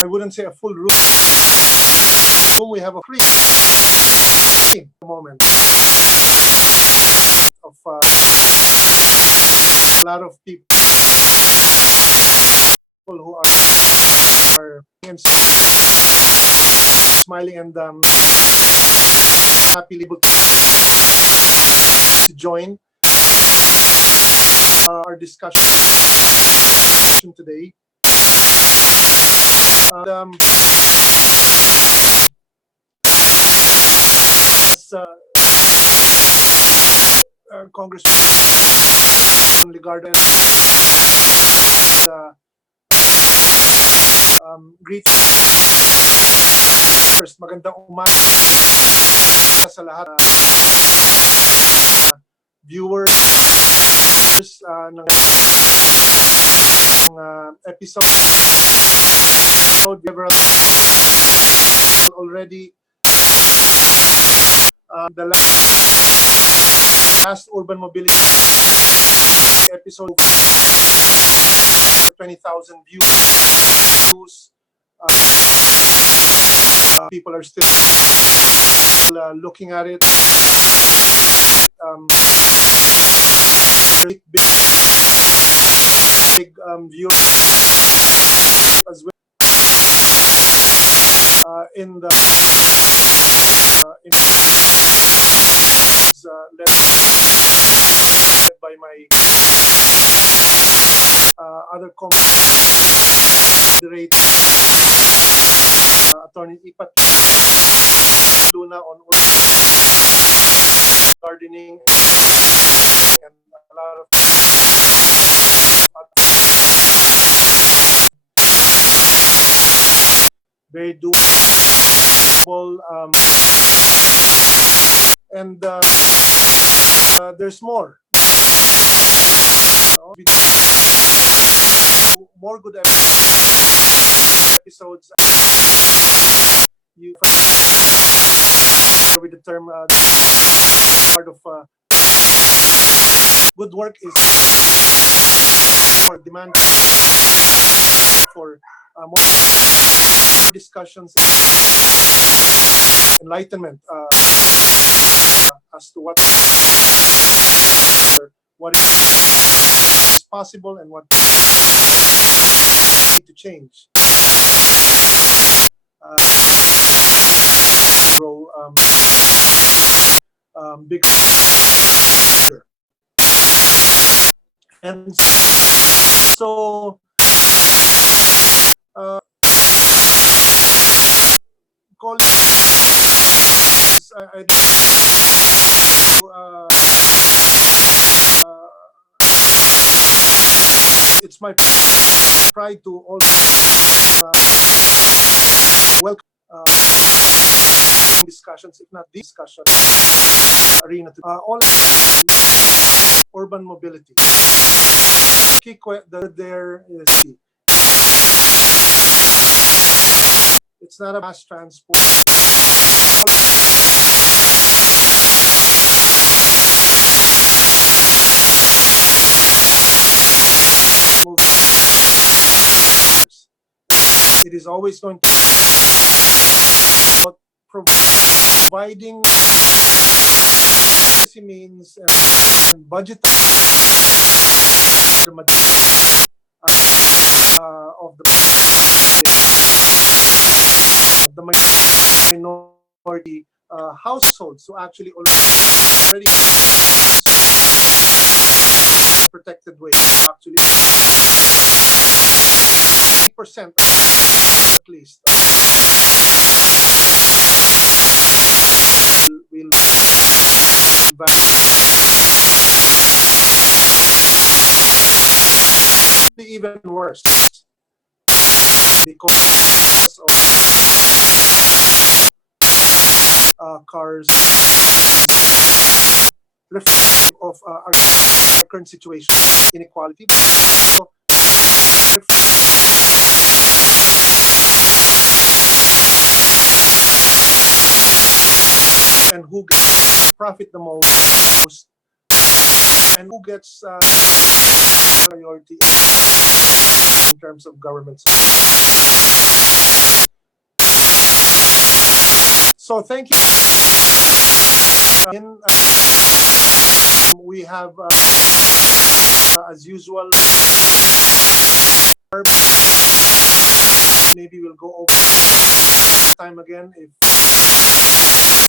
I wouldn't say a full room. We have a screen at the moment of a lot of people who are smiling and happily able to join our discussion today. Congressman Ligardi greet first. Magandang umaga sa lahat viewers ng episode. Several already. The last urban mobility episode, 20,000 views. People are still looking at it. Big view as well. In the led by my other moderate attorney Ipat Luna on gardening and a lot of very doable and there's more good episodes. You with the term part of good work is for demand for more discussions, enlightenment as to what is possible and what need to change. Grow bigger. And so colleagues, it's my pride to also welcome discussions, if not this discussion arena, to all urban mobility. Key there is it's not a mass transport. It is always going to providing means and budget the of the minority households who actually already protected way. Actually, 8% at least will be even worse because of cars reflective of our current situation, inequality. So, and who gets profit the most, and who gets priority in terms of government. So thank you. We have, as usual, maybe we'll go over time again if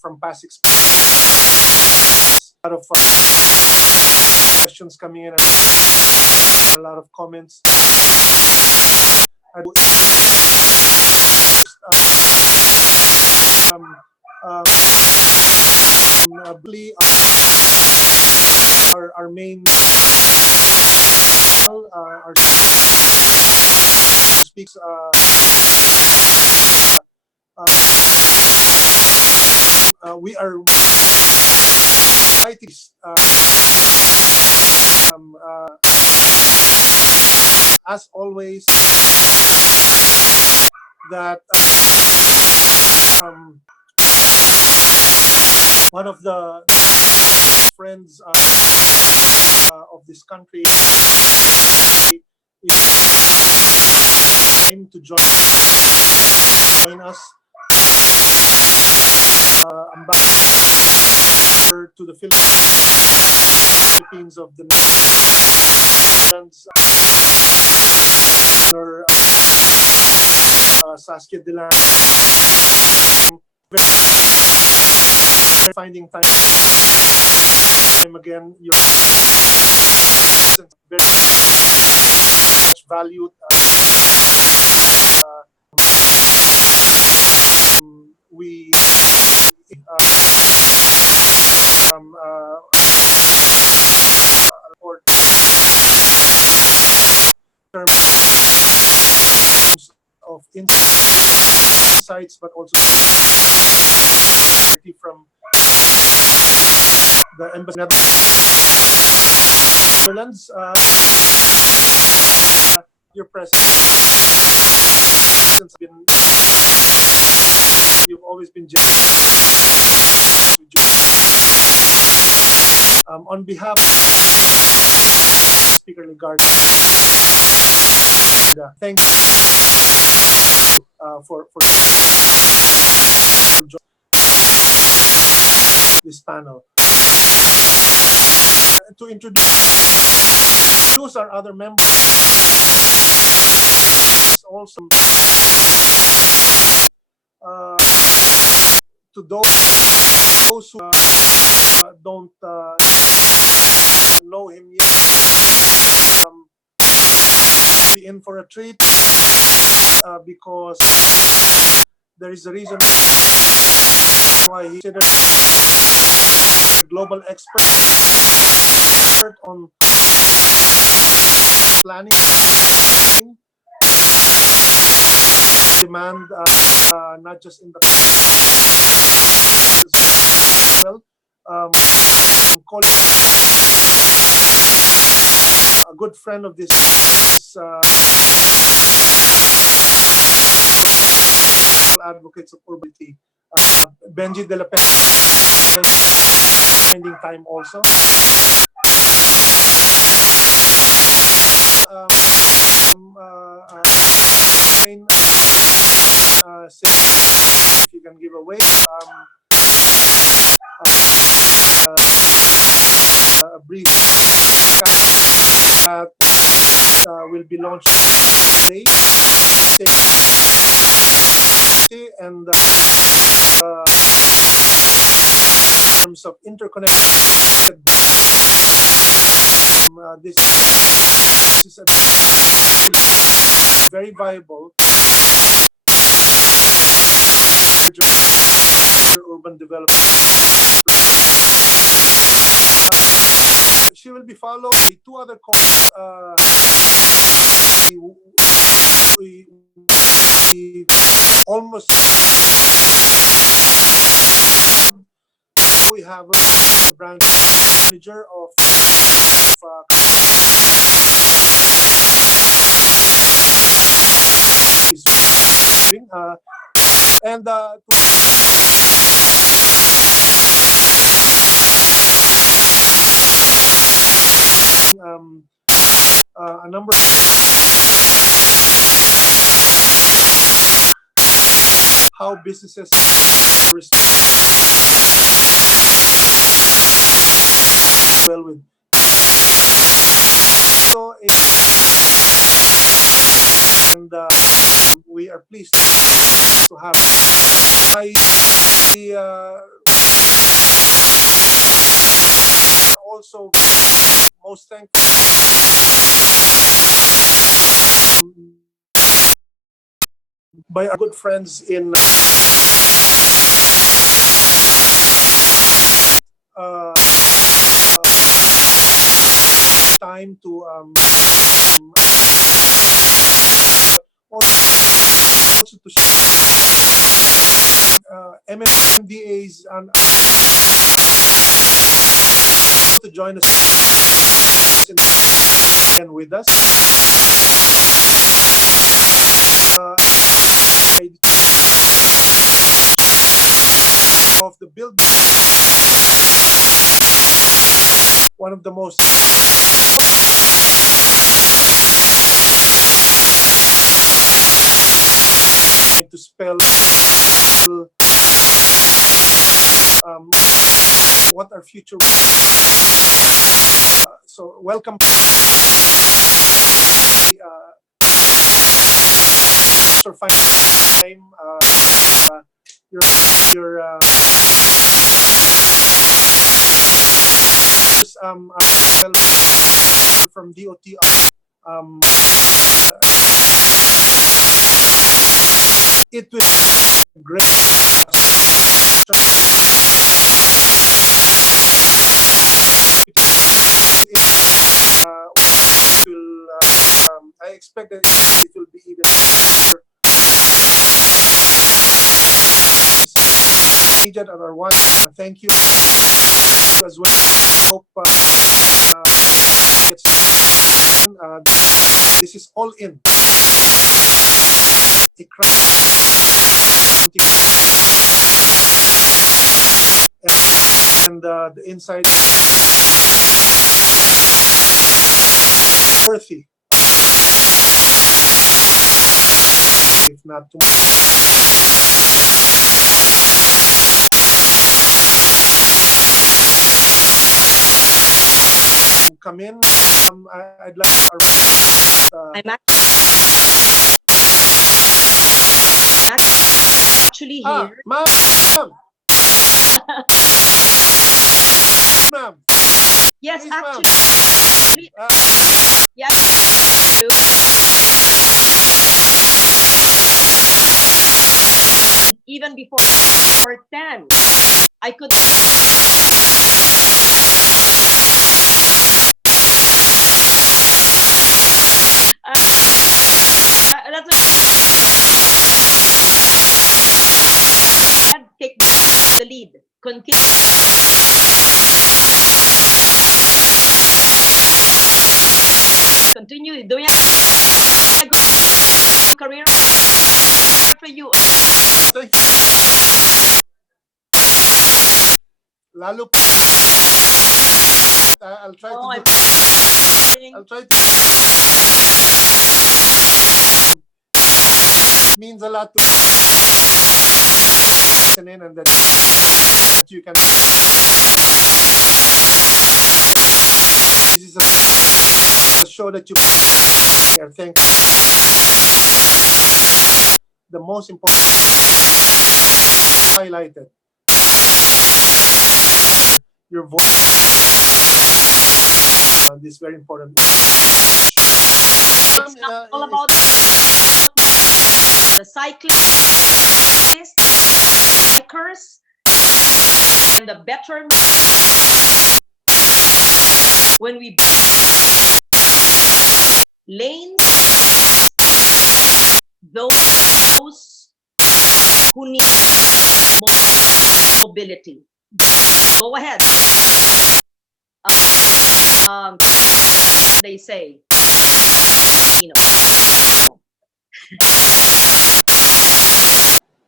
from past experience. A lot of questions coming in and a lot of comments. Our main our speaks we are fighting as always that one of the friends of this country is to join us, ambassador to the Philippines of the Netherlands, Saskia Dilan, finding time again. Your presence very much valued. We or terms of insights, but also from the embassy of the Netherlands. Your presence has been, you've always been generous. On behalf of Speaker Legarda, thank you for this panel. To introduce our other members, also to those who don't know him yet, be in for a treat because there is a reason why he's considered a global expert on planning, demand, not just in the well, a good friend of this advocates of urbanity, Benji de la Peña, finding time also. If you can give away a brief that will be launched today, and in terms of interconnected, this is a very viable urban development. She will be followed by two other courses. We almost we have a branch manager of and a number of how businesses well with so and we are pleased to have I also most thankful by our good friends in time to also to MMDAs to join us and with us. Of the build, one of the most to spell what our future. So welcome. For finding time. Your from DOT. It will be great. I expect that it will be even needed at our one. Thank you as well. Hope this is all in. And the inside worthy. If not too much. Come in. I'd like I'm actually here. Ma'am. Ma'am. Yes, Please, actually. Yes. Even before 10, I could. That's okay. Take the lead. Continue. Continue doing a good career for you. Thank you. Lalo, I'll try to do. I'll try to. It means a lot to listen in, and that you can. This is a show that you are thankful. The most important highlighted. Your voice. This very important. It's not all about the cyclists, bikers, and the better when we lanes, those who need mobility. Go ahead. They say, you know.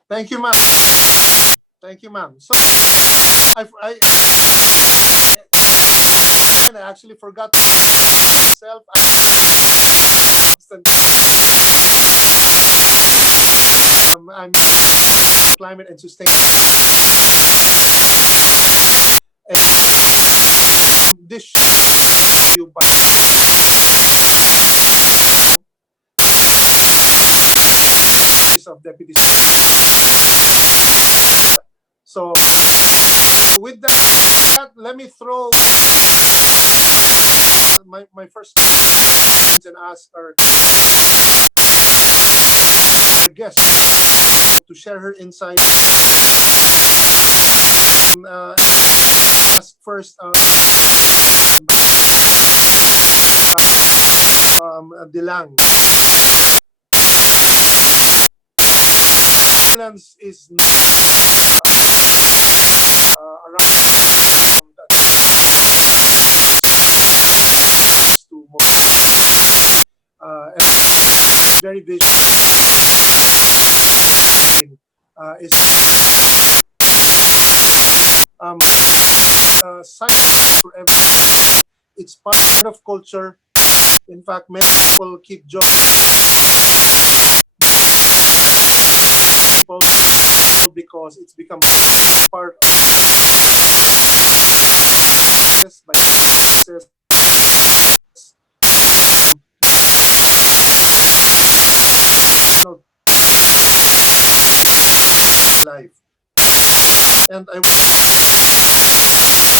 Thank you, ma'am. Thank you, ma'am. So, I actually forgot myself. I'm climate and sustainability. This you by of deputies. So with that, let me throw my first and ask our guest to share her insights. Ask first Dilang. Netherlands is around to and very visual is science for everyone. It's part of culture. In fact, many people keep joking people because it's become part of by life. And I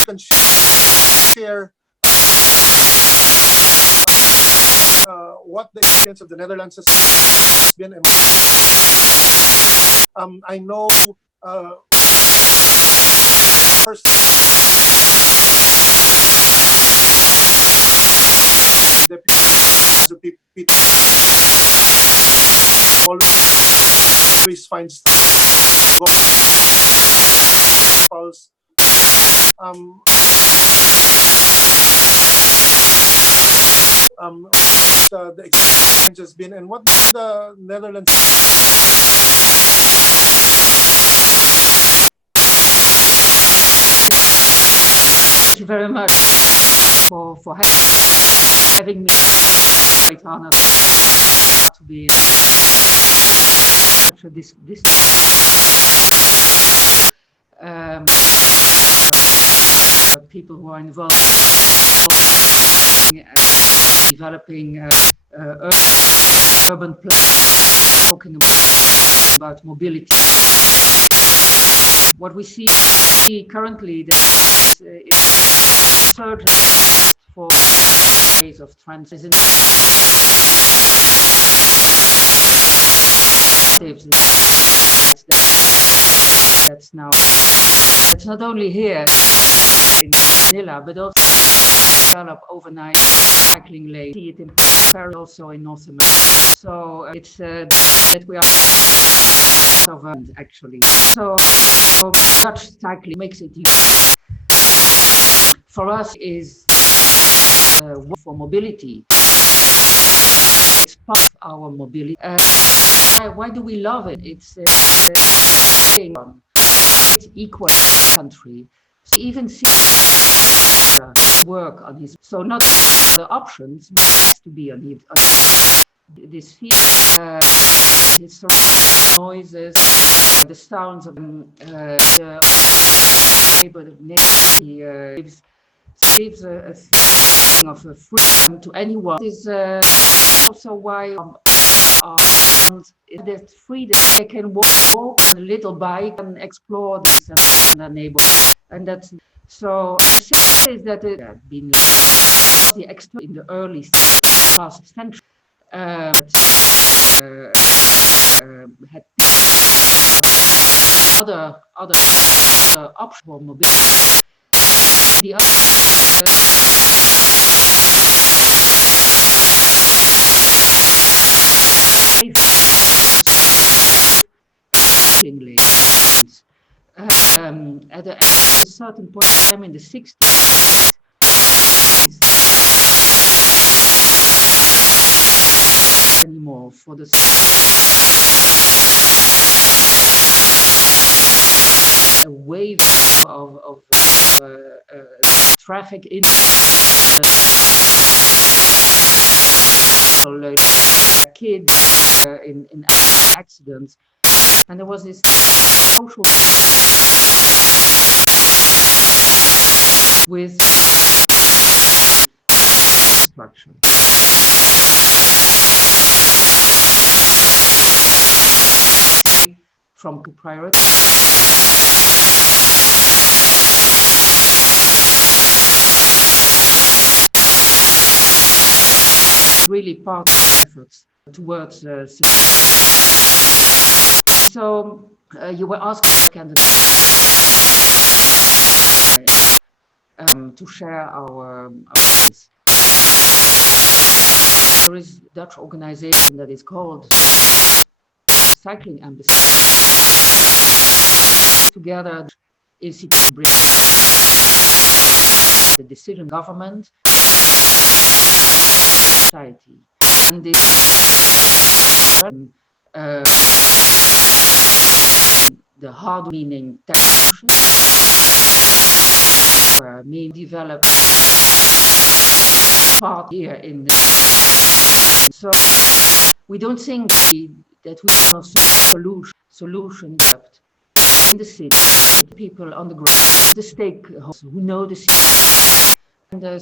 can share what the experience of the Netherlands has been. I know first the people always finds pulse. The experience has been and what the Netherlands Thank you very much for having me. Great honor to be such a this people who are involved in developing urban plans, talking about mobility. What we see currently that is surge for ways of transit. That's now that's not only here in Manila, but also develop overnight cycling lanes. See it in Paris, also in North America. So it's that we are of actually. So Dutch cycling makes it easy. For us is for mobility. It's part of our mobility. Why do we love it? It's equal country. So even work on his. So not the options, but has to be on his. This field, his noises, the sounds of the neighborhood. He gives a feeling of a freedom to anyone. This is also why that freedom they can walk on a little bike and explore this neighborhood, and that's so. Is that it had been the extra in the early last century had other options for mobility. The other lanes. At a certain point in time in the 60s, anymore for the a wave of traffic in kids in accidents, and there was this social with structure. From priority really part of efforts towards so you were asking to share our there is Dutch organization that is called cycling embassy together is to bring the decision government society and this uh, the hard meaning mean develop part here in the, so we don't think that we have solution in the city, the people on the ground, the stakeholders who know the city, and the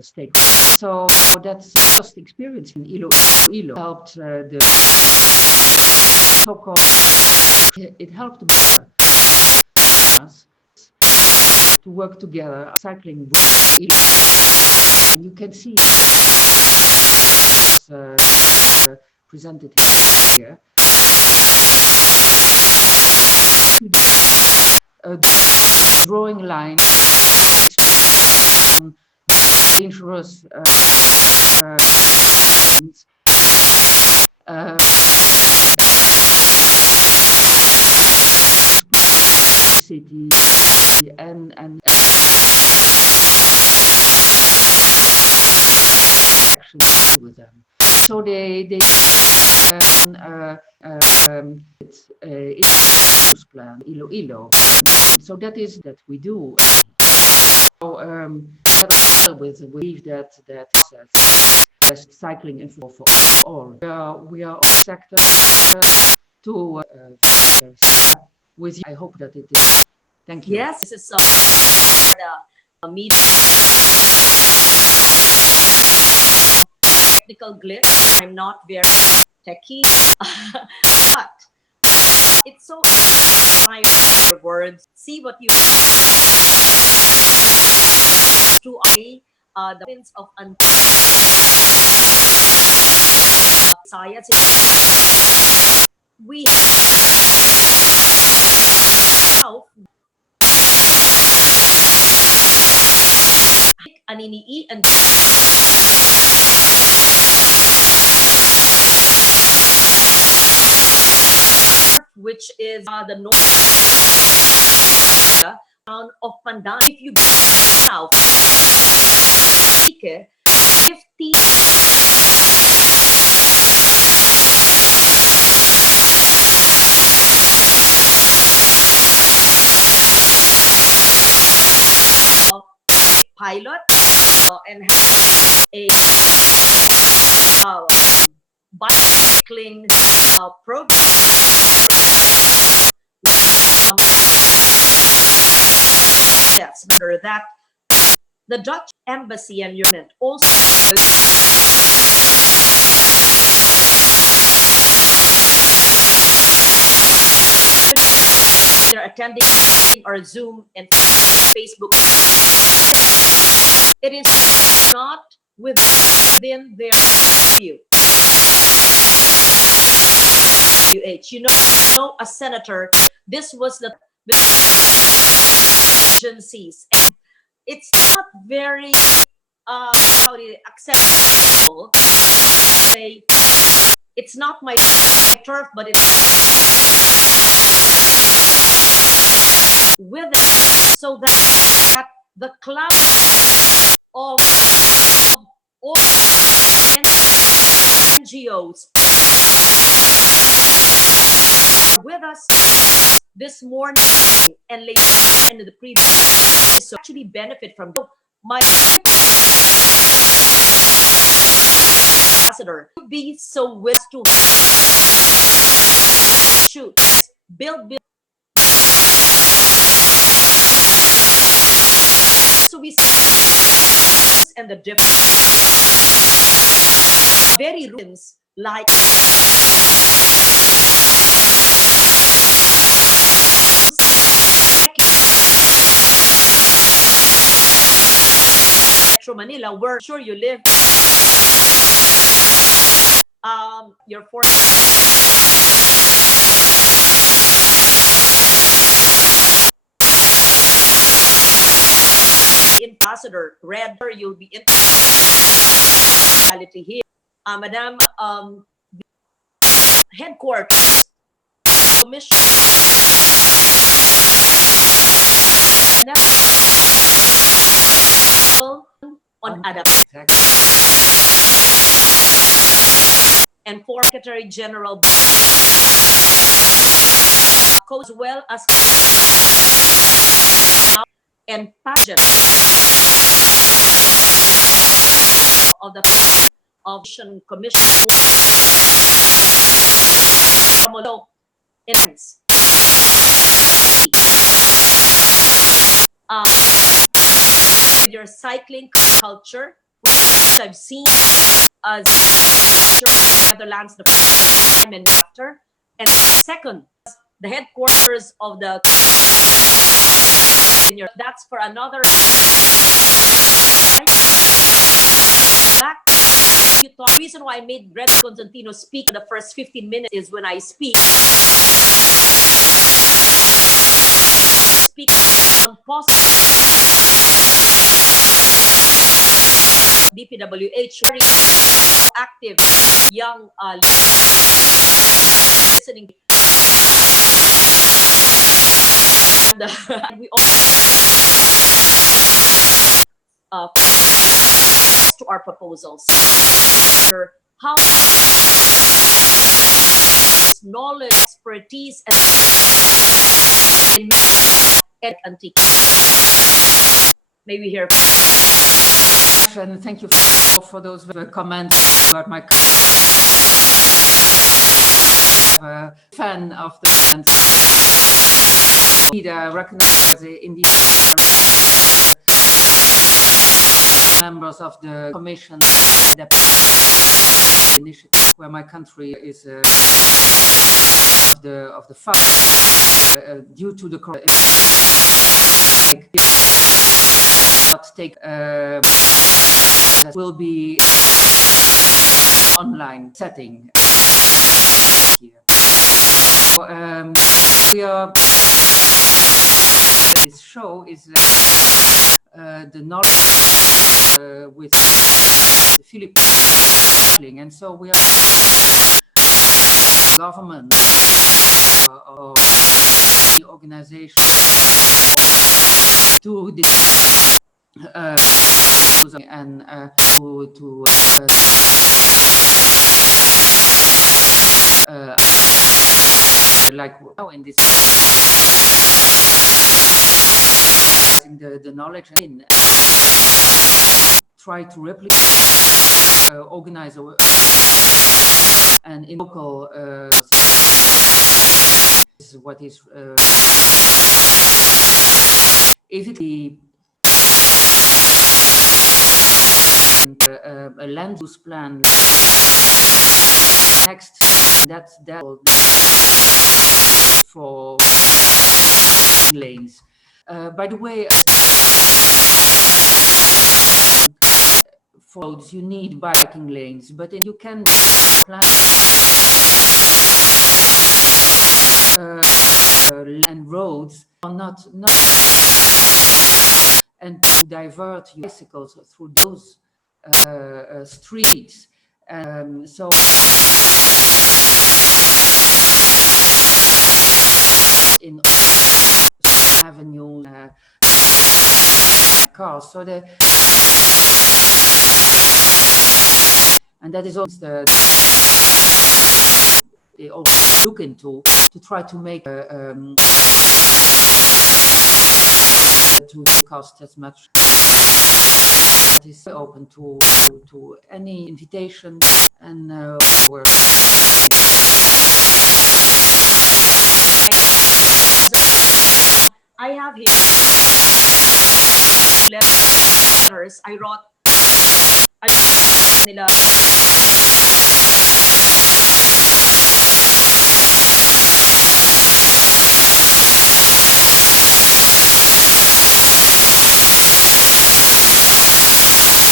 stakeholders. So that's just experience in Ilo helped the so-called. It helped us to work together, cycling with Ilo. And you can see presented here. A drawing line on dangerous city and action with them. So they it's plan Ilo. So that is that we do. So we believe that best cycling info for all. We are on sector to with you. I hope that it is. Thank you. Yes, this is the media technical glitch. I'm not very techy, but it's so your words. See what you to the prince of science. We have anini and which is the north town of Pandan. If you go south, 50 pilot and have a bicycling program. Yes, better that the Dutch embassy and unit also they're attending our Zoom and Facebook. It is not within their view. You know, a senator, this was the agencies. And it's not very acceptable. Say, it's not my turf, but it's with it, so that the cloud of all NGOs with us this morning and later and the previous so actually benefit from my ambassador to be so willing to shoot, build. So we see and the difference very rooms like Metro Manila, where sure you live your ambassador red, you'll be in reality here. Madam headquarters commission on adaptation and for Secretary General as well as and pageant of the Commission events. With your cycling culture, which I've seen as Netherlands the time and after, and second, the headquarters of the that's for another back. The reason why I made Red Constantino speak the first 15 minutes is when I speak on positive DPWH very active young listening and we also to our proposals how knowledge, expertise, and antique. Maybe here. And thank you for those comments about my fan of the event. I recognize indeed members of the commission initiative where my country is of the fund due to the not take that will be online setting here. So, we are this show is the knowledge with the Philippines, and so we are government or the organization to this and to like now in this the knowledge in try to replicate organize and in local is what is if it be a land use plan next that for lanes. By the way, for roads you need biking lanes, but you can plan and roads are not and to divert your bicycles through those streets. So in avenue cars, so and that is also they also look into to try to make to cost as much. It is open to any invitation, and we're I have here letters I wrote. I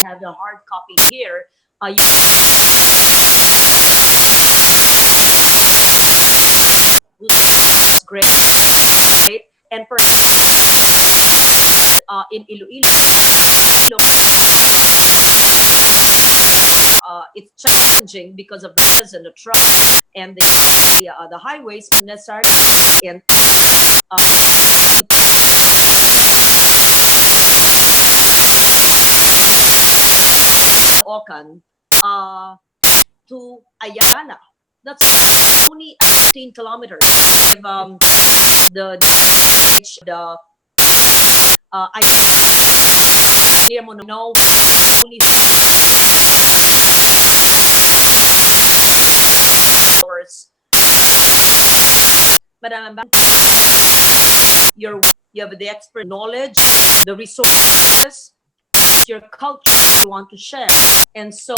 have the hard copy here. Great, and for in Iloilo, it's challenging because of the buses and the trucks and the highways necessary and Ocan to Ayala. That's only 15 kilometers. If, the I near Mono only hours. Madam, you have the expert knowledge, the resources, your culture you want to share, and so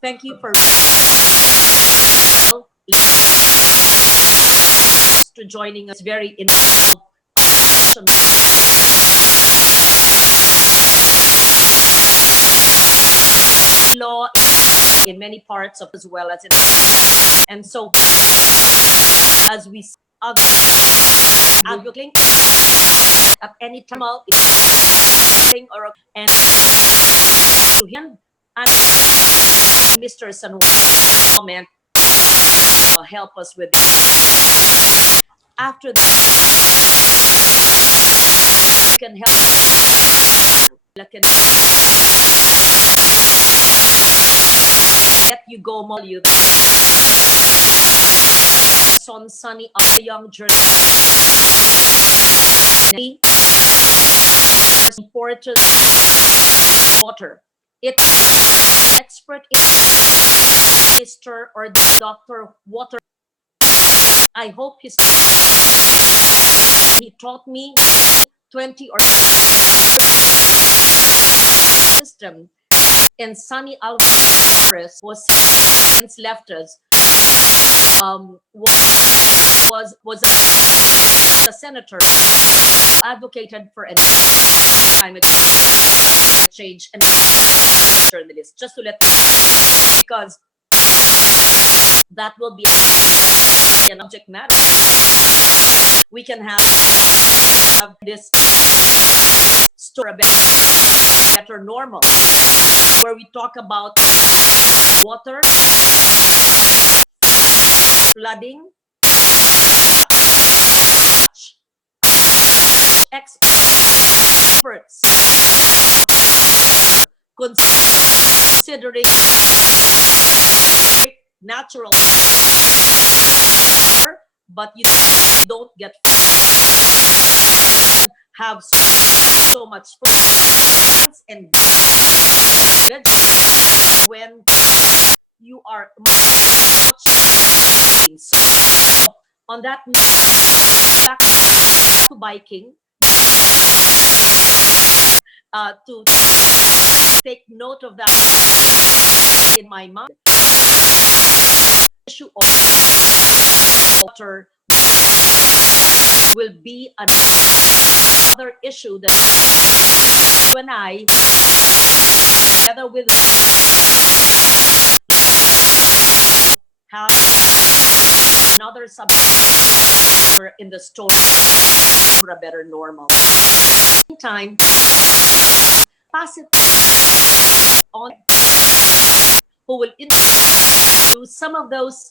thank you for to joining us. Very involved law in many parts of as well as in, and so as we advocating at any time or and to him and Mr. San comment help us with after that can help can let you go more you son sunny of the young journalist important water it expert in Mr. or Dr. Water. I hope he taught me 20 or system and Sunny Alvarez was since left us was a senator advocated for a climate change and journalist just to let because that will be an object matter we can have this story about better normal where we talk about water flooding experts considering natural but you don't get have so much and when you are much so on that back to biking to take note of that in my mind issue of water will be another issue that when I together with have another subject in the story for a better normal time pass it on who will introduce some of those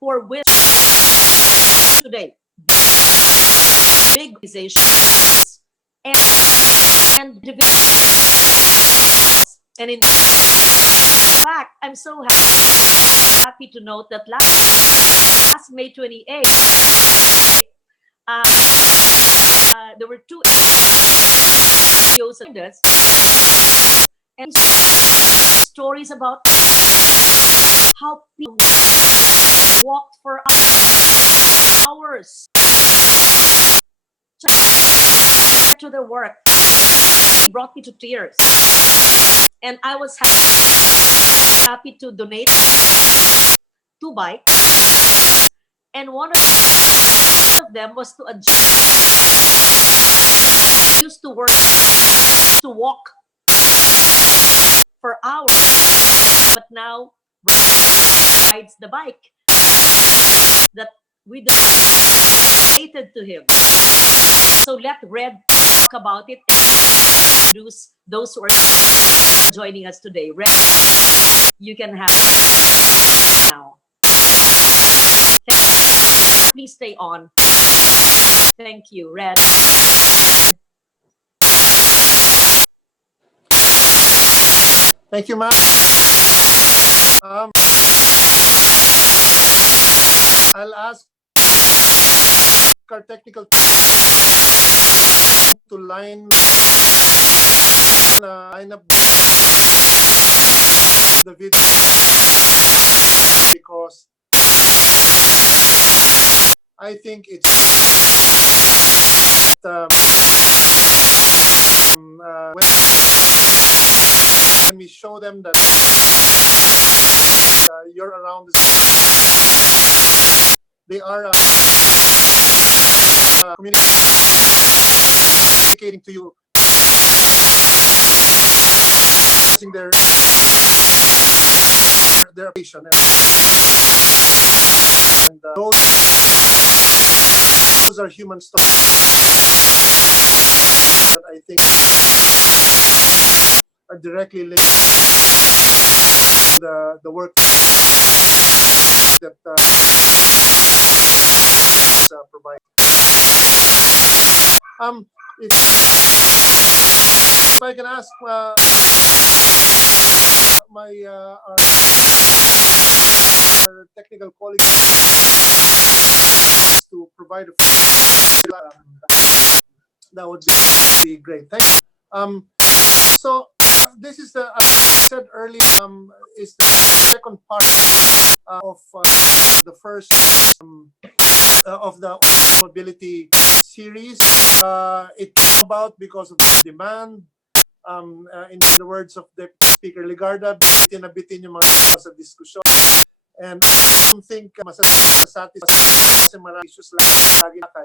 for which today big organizations and divisions and in fact I'm so happy to note that last May 28th there were two NGOs and stories about how people walked for hours to their work. It brought me to tears. And I was happy to donate 2 bikes. And one of them was to adjust used to work to walk for hours, but now rides the bike that we donated to him. So let Red about it. Introduce those who are joining us today. Red, you can have now. Please stay on. Thank you, Red. Thank you, ma'am. I'll ask our technical to line up the video because I think it's when we show them that you're around, they are communicating to you, their patient, and those are human stories that I think are directly linked to the work that provide. If I can ask my our technical colleagues to provide that would be great. Thank you. So this is the, as I said earlier, is the second part of the first of the mobility series. It's about because of demand. In the words of Deputy Speaker Ligarda, bitin na bitin yung mga sa diskusyon. And I don't think masasatisfy kasi maraming issues lagi kay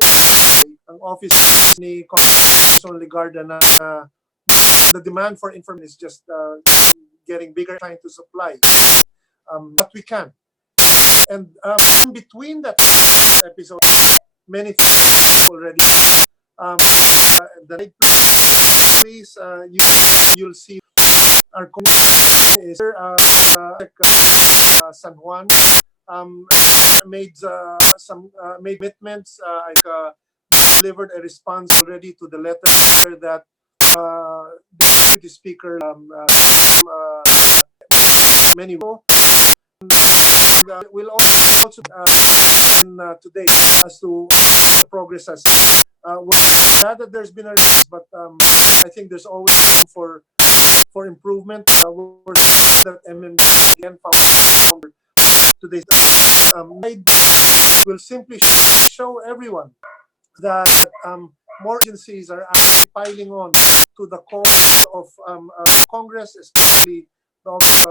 ang office ni Congressman Ligarda na the demand for information is just getting bigger, trying to supply what we can. And in between that episode, many things already. The next, please, you'll see our community is San Juan made some made commitments. Delivered a response already to the letter that the speaker many will will also today as to the progress as we're glad that there's been a response, but I think there's always room for improvement. We're that MMD again found today's will simply show everyone that more agencies are actually piling on to the cause of Congress, especially the office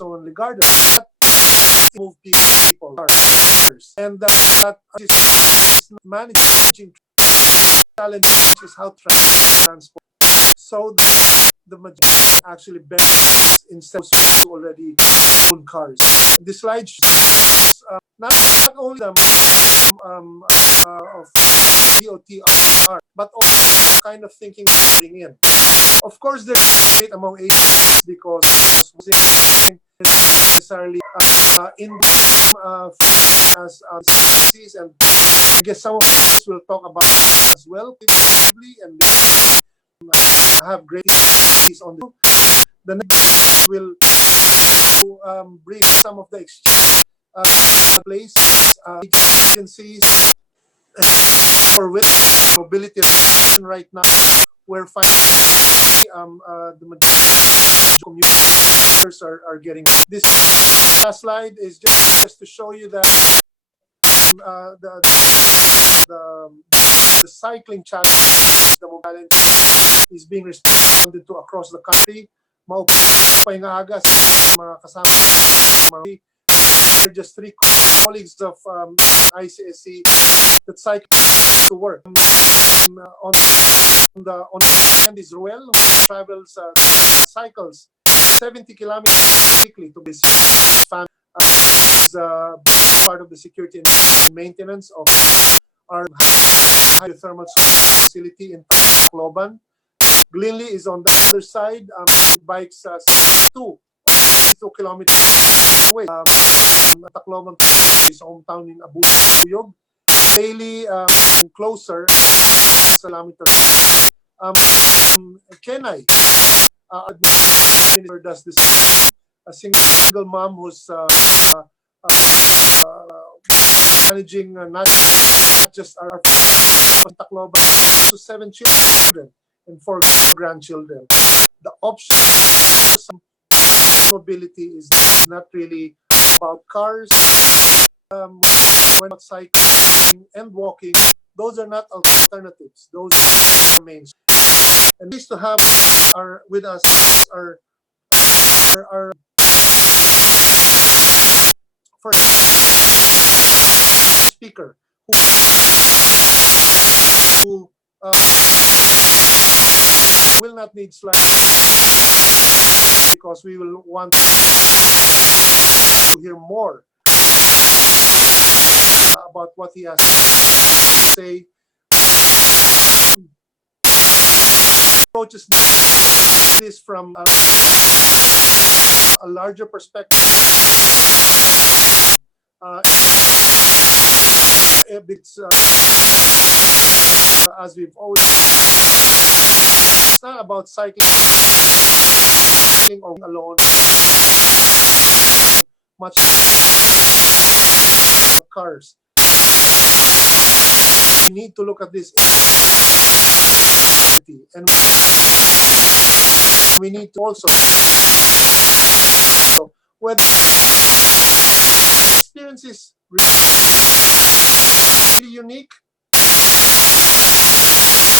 of Ligarda, that move people and that is managing challenge is how transport. So the majority actually benefits instead of already own cars. This slide shows not only the of DOT but also kind of thinking in. Of course, there's debate among agencies because necessarily in as agencies, and I guess some of us will talk about as well, and have great expertise on the next will bring some of the exchange place agencies for with mobility right now. We're finding the majority commuters are getting this. Last slide is just to show you that the cycling challenge, the mobile challenge is being responded to across the country. Maupay nga aga mga kasama. There are just 3 colleagues of ICSC that cycle to work. On the end is Ruel, who travels cycles 70 kilometers weekly to his family. Is part of the security and maintenance of our hydrothermal facility in Tacloban. Glinley is on the other side. Bikes 2 kilometers away. Tacloban is hometown in Abuyog. Bailey closer, kilometers. Kenai does this. A single mom who's managing not just our Tacloban to 7 children and 4 grandchildren. The option mobility is not really about cars. When cycling and walking, those are not alternatives. Those are mains. And nice to have with us our first speaker who will not need slides because we will want to hear more about what he has to say. Approaches this from a larger perspective. It's, as we've always, it's not about cycling or alone. Much cars. We need to look at this, and we need to also whether experience is really unique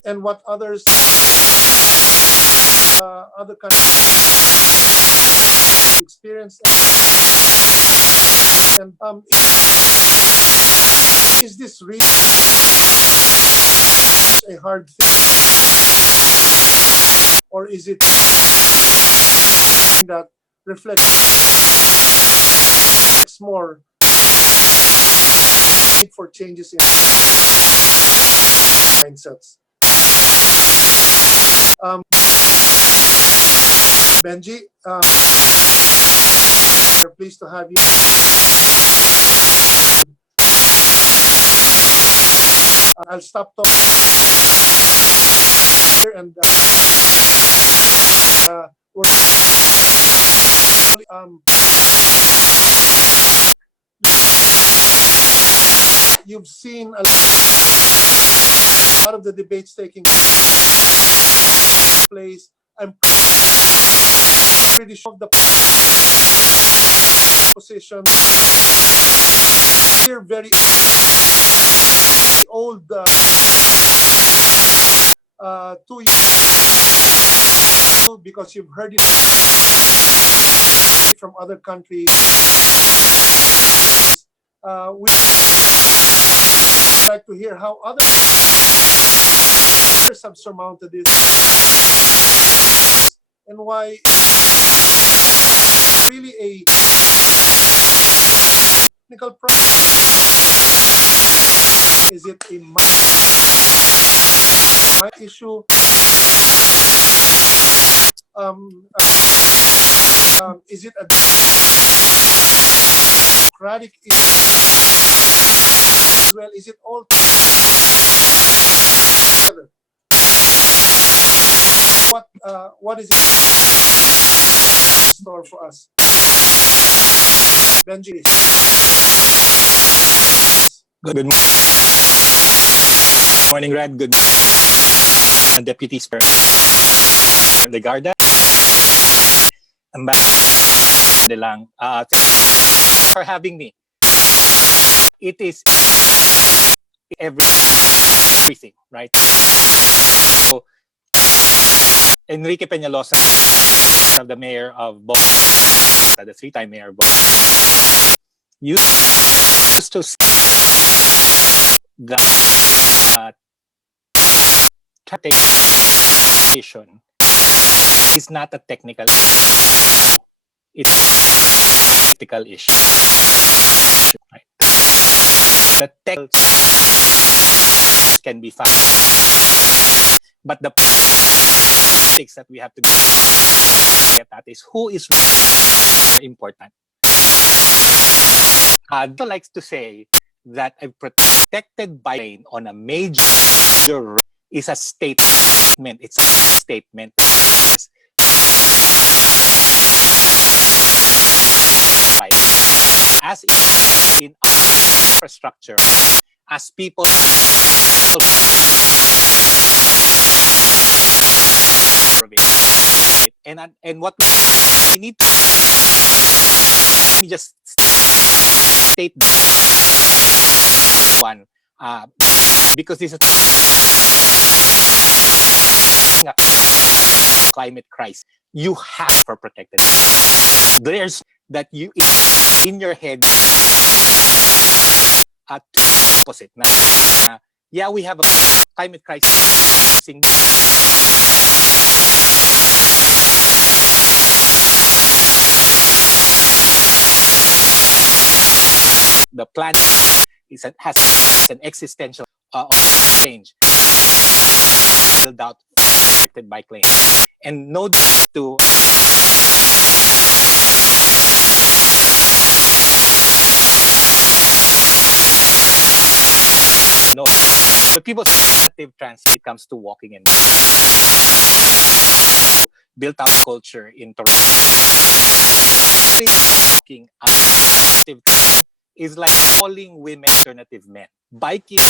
and what others other countries experience, and is this really a hard thing, or is it that reflects more need for changes in mindsets? Benji, we're pleased to have you. I'll stop talking here, and we're you've seen a lot of the debates taking place. I'm pretty sure of the position. We're very old 2 years because you've heard it from other countries. We like to hear how others have surmounted this and why really a technical process. Is it a mind issue? Is it a democratic issue as well? Is it all together? What is it in store for us? Benji. Good morning, Red. Good morning, Deputy Speaker Legarda. Ambassador lang. Thanks for having me. It is everything, right? So, Enrique Peñalosa, the mayor of Bogota, the 3-time mayor of Bogota, used to say that transportation is not a technical issue. It's a political issue. Right? The technical can be found. But the politics that we have to get at is who is more important. Also likes to say that a protected bike on a major road is a statement. It's a statement. As in infrastructure, as people and what we need to just state one because this is a climate crisis. You have for protected. There's that you in your head at opposite. Yeah, we have a climate crisis. The planet has an existential change built out affected by climate and no to no but people's negative trans it comes to walking and built out culture in Toronto. Walking is like calling women alternative men. Biking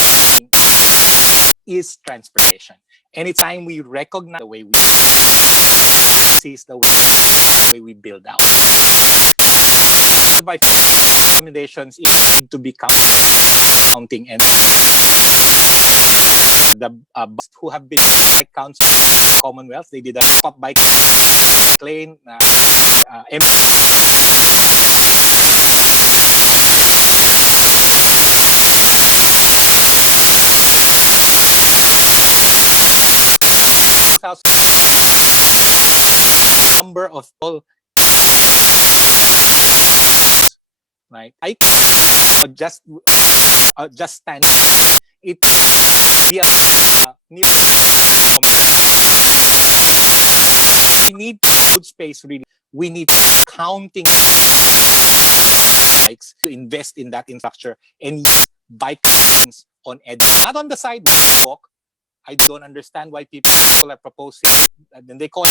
is transportation. And it's time we recognize the way we sees the way we build out. By recommendations need to become counting and the who have been bike council Commonwealth, they did a pop bike lane number of all right I just stand it via new we need food space really we need counting bikes to invest in that infrastructure and bikes on edge not on the sidewalk. I don't understand why people are proposing and they call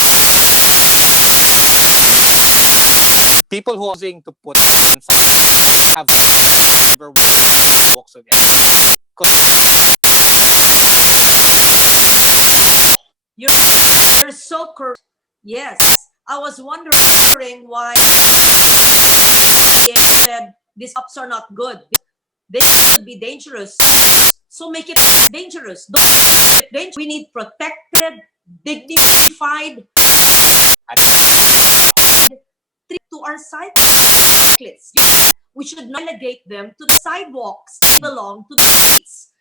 people who are using to put have never walks on edge. You're so correct. Yes, I was wondering why they said these apps are not good. They could be dangerous. So make it dangerous. Don't make it dangerous. We need protected, dignified to our cyclists. We should not relegate them to the sidewalks. They belong to the streets.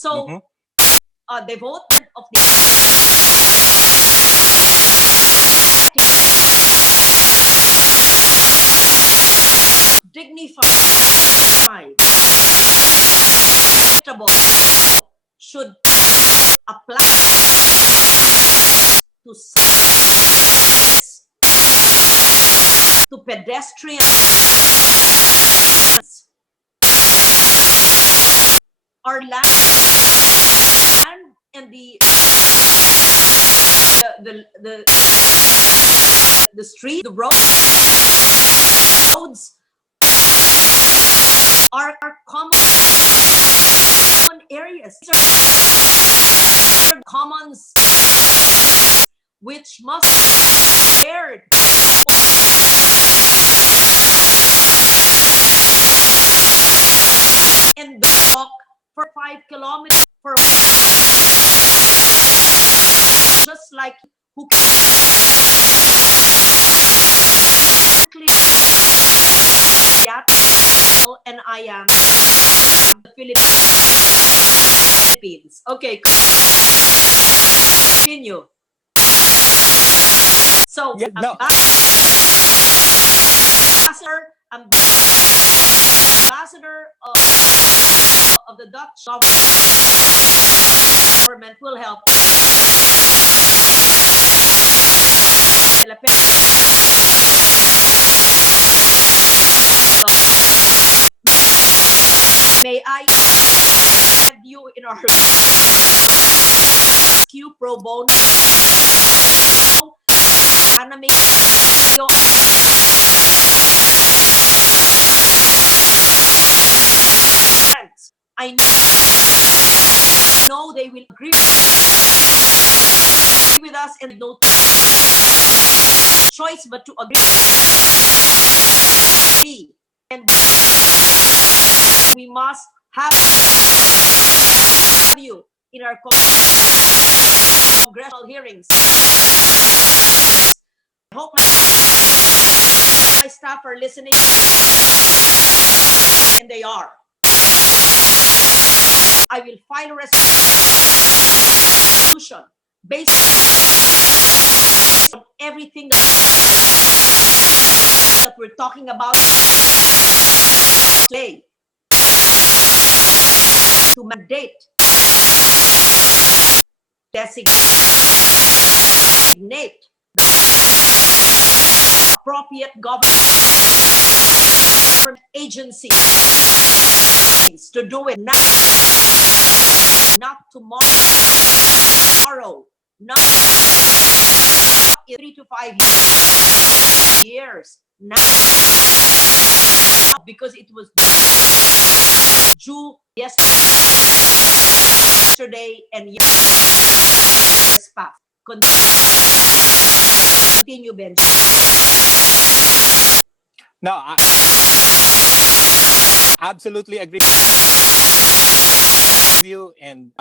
So the vote of the dignified should apply to cyclists, to pedestrians. Our land and the street, the roads are common areas. These are commons which must be shared. And walk for 5 kilometers for just like who and I am the Philippines. Okay, continue. So yeah, no. ambassador of the Dutch government will help. May I have you in our rescue pro bono anime I know they will agree with us and no choice but to agree. And we must have you in our congressional hearings. I hope my staff are listening, and they are. I will file a resolution based on everything that we're talking about today, to mandate, designate the appropriate government agencies to do it now, not tomorrow, not in 3 to 5 years, now, because it was due yesterday and yester's past. Continue, Ben. No, I absolutely agree with you, and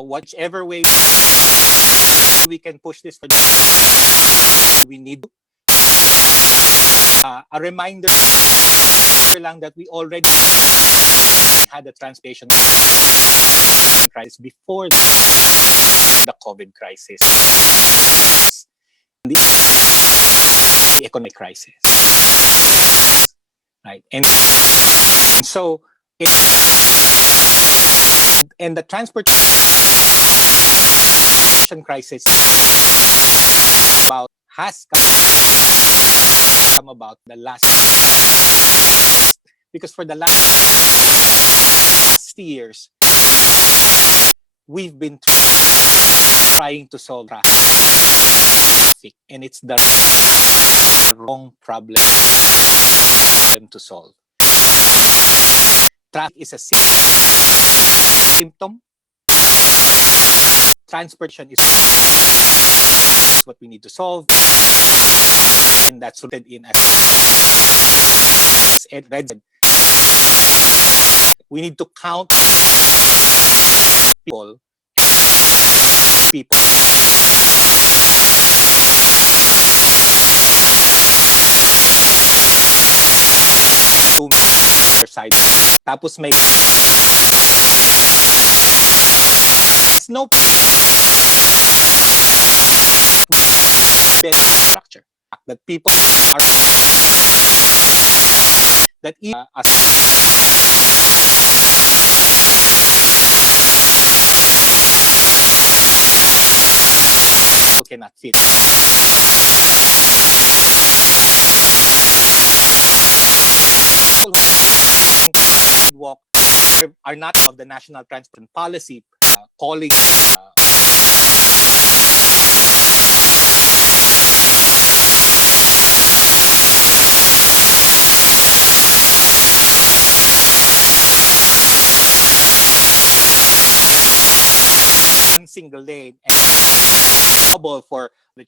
whichever way we can push this, we need a reminder lang that we already had a translation crisis before the COVID crisis, the economic crisis, right? And so, and the transportation crisis has come about the last, because for the last years we've been trying to solve traffic, and it's the wrong problem to solve. Traffic is a symptom. Transportation is what we need to solve, and that's rooted in, as Ed said, we need to count people side, tapos may no structure that people are that cannot fit. Walk are not of the national transport policy, calling one single lane and double for the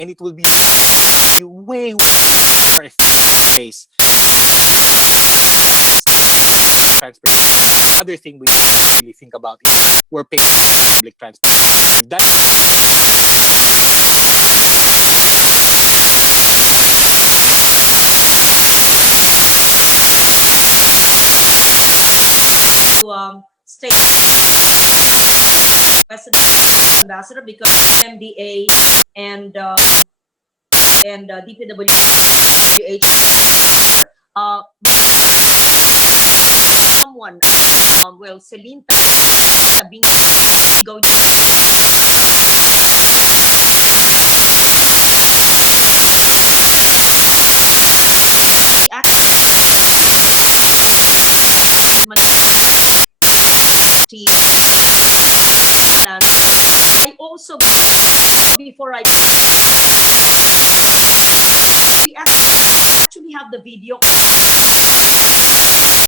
and it will be way more space transport. Other thing we really think about is we're paying public transport. That state president ambassador, because MDA and and DPWH. Someone will Celine sabing go I also, before we actually have the video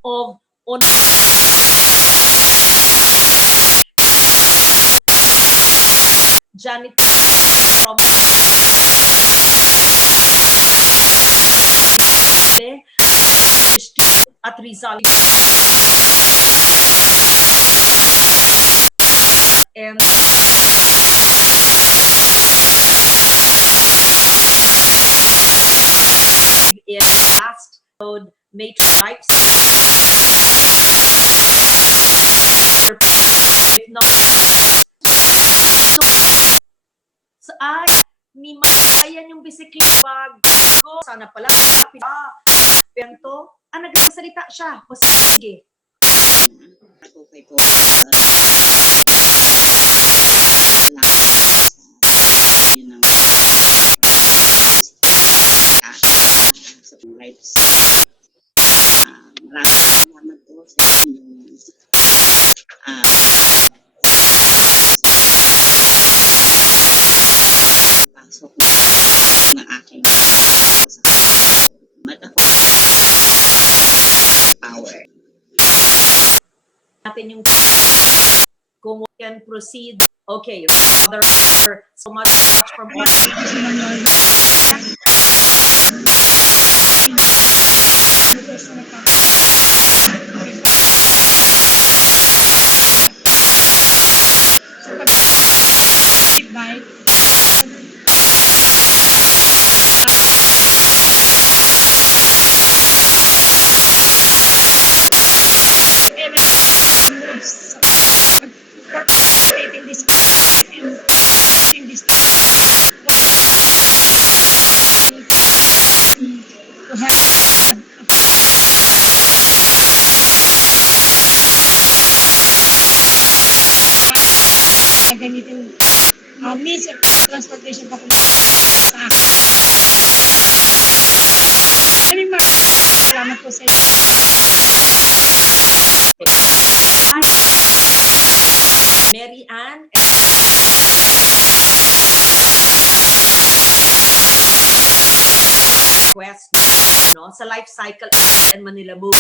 of on Janet from at Rizal, and in last code matrix if not so ay ni ayan yung bisikleta bag ko sana pala pento nagsasalita siya o sige Okay po. Salamat yun ang sa rights. Maraming salamat po sa inyong pasok ng aking mata power. Natin yung kung we can proceed. Okay, other so much from gamitin means of transportation pa sa akin. Maraming salamat po sa inyo. Mary Ann request no sa life cycle and Manila Move.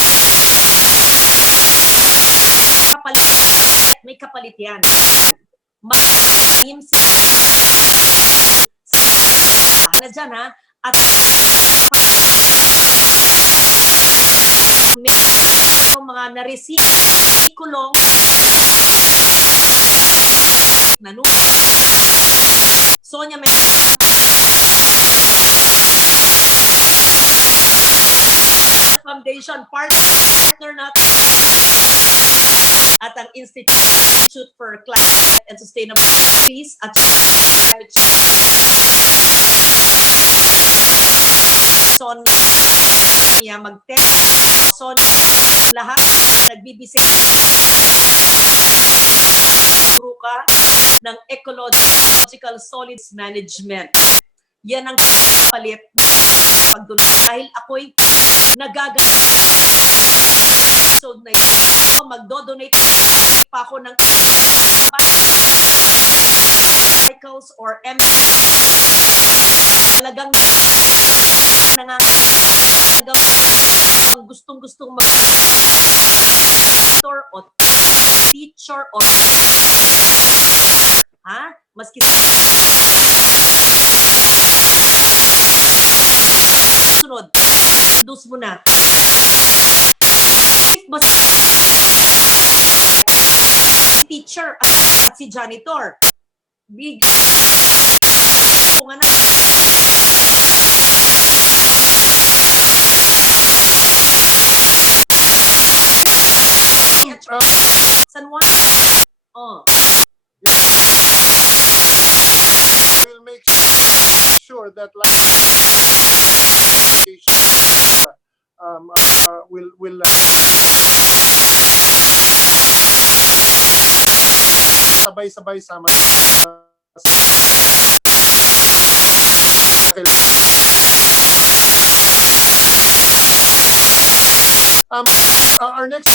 May kapalit yan. Na dyan ha at mga na-receive kulong nanu Sonia may Foundation partner natin at ang Institute for Climate and Sustainable Peace at Climate Sonia mag-text Sonia lahat nagbibisik ka ng ecological solids management. Yan ang palit pagdulog dahil ako'y so na magdo-donate pa ako ng cycles or talagang gustong-gustong mag or teacher or maski sunod dus mo na mas teacher at si janitor big kung ano San Juan we'll make sure for that will sabay-sabay sama our next,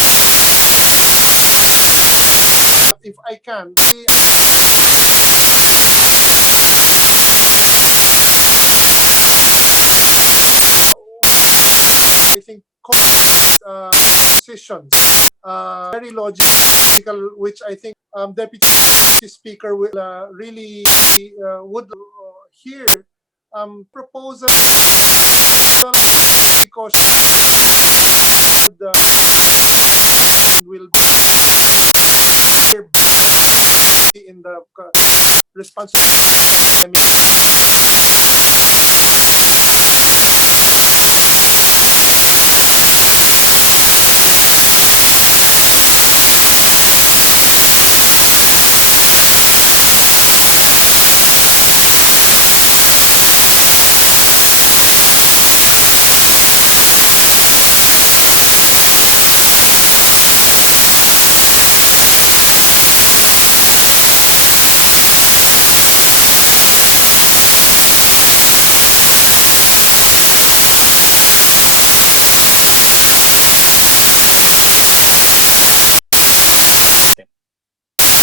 if I can, I think positions very logical, which I think Deputy Speaker will really would hear proposal because the will be in the responsibility.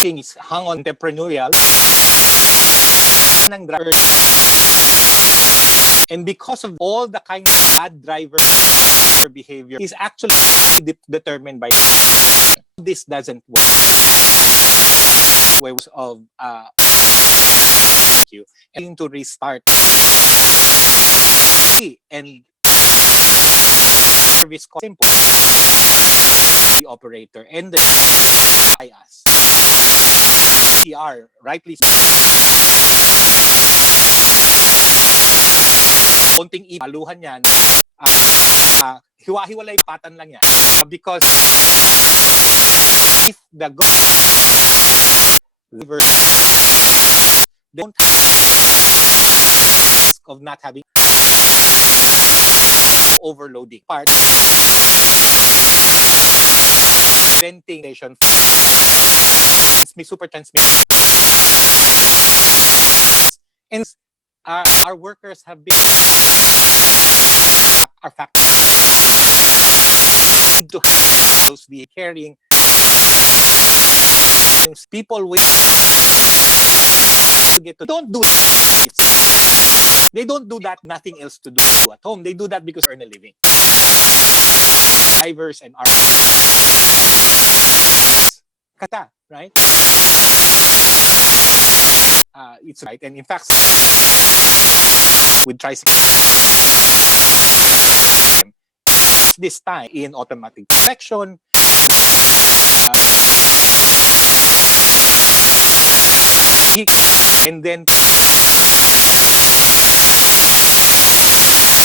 Is hung on entrepreneurial ng drivers. And because of all the kind of bad driver behavior is actually determined by this doesn't work. Ways of you and to restart and service simple the operator and the bias. PR rightly konting ipaluhan yan hiwa-hiwalay patan lang yan because if the they don't have of not having overloading part ventilation super transmission and our workers have been our factory to those the carrying people with get to don't do it. They don't do that nothing else to do at home. They do that because they earn a living. Drivers and our kata, right? It's right, and in fact, with tricycle this time in automatic protection, and then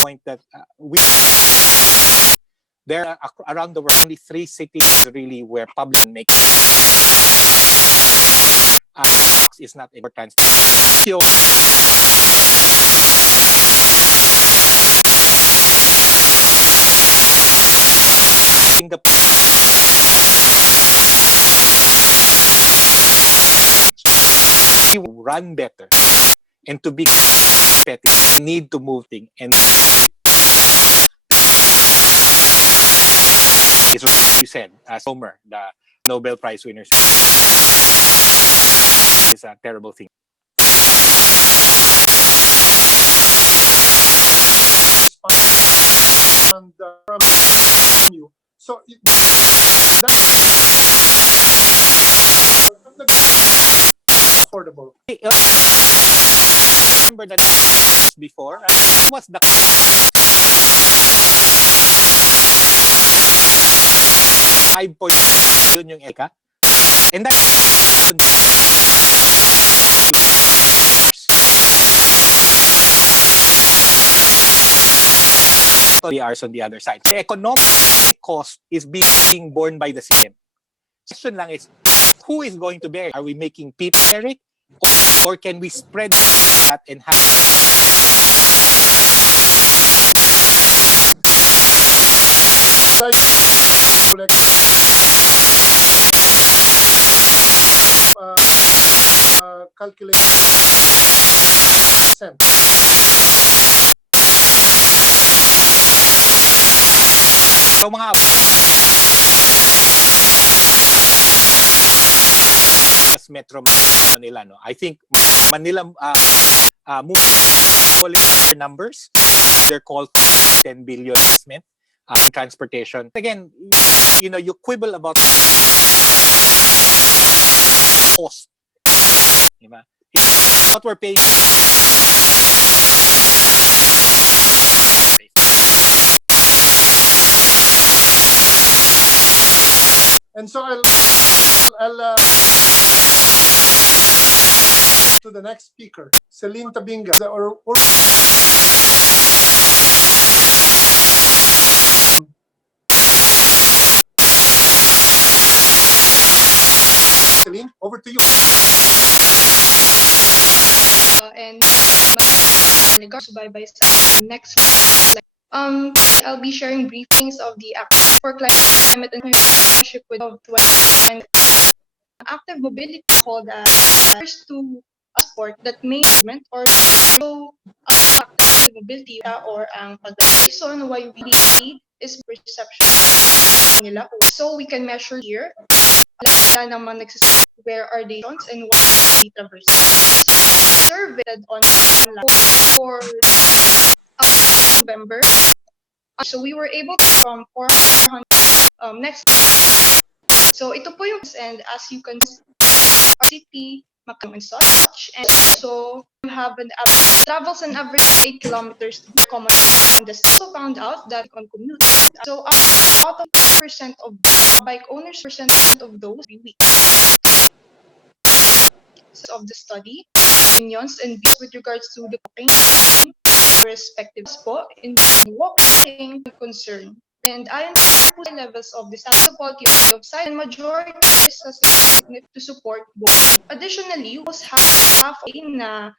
point that we there are around the world only 3 cities really where public can make is not important. The run better and to be competitive need to move things and is what you said as Homer, the Nobel Prize winners is a terrible thing. And from you. So that's affordable. Remember that before what's the 5 yun yung eka and that hours on the other side. The economic cost is being borne by the system. Question lang is who is going to bear it? Are we making people bear it Or can we spread that and have collect calculate percent. so mga as Metro Manila, no? I think Manila moving numbers, they're called 10 billion investment transportation. Again, you know, you quibble about cost. Diba? What we're paying. And so I'll to the next speaker, Celine Tabinga, or Celine, over to you. And next slide. I'll be sharing briefings of the Act for Climate and Partnership with and active mobility called first to sport that may or so active mobility or ang reason why we need is perception nila. So we can measure here naman where are they and what they traverse. Surveyed on for November. So we were able to from 400 next. So ito po yung and as you can see, our city, Macau and such, and so you have an travels an average 8 kilometers to common on the so found out that on commute. So out of percent of bike owners, percent of those 3 weeks of the study opinions and views with regards to the walking respective spot in walking concern. And ayon sa levels of the quality of site and majority to support both. Additionally, was half na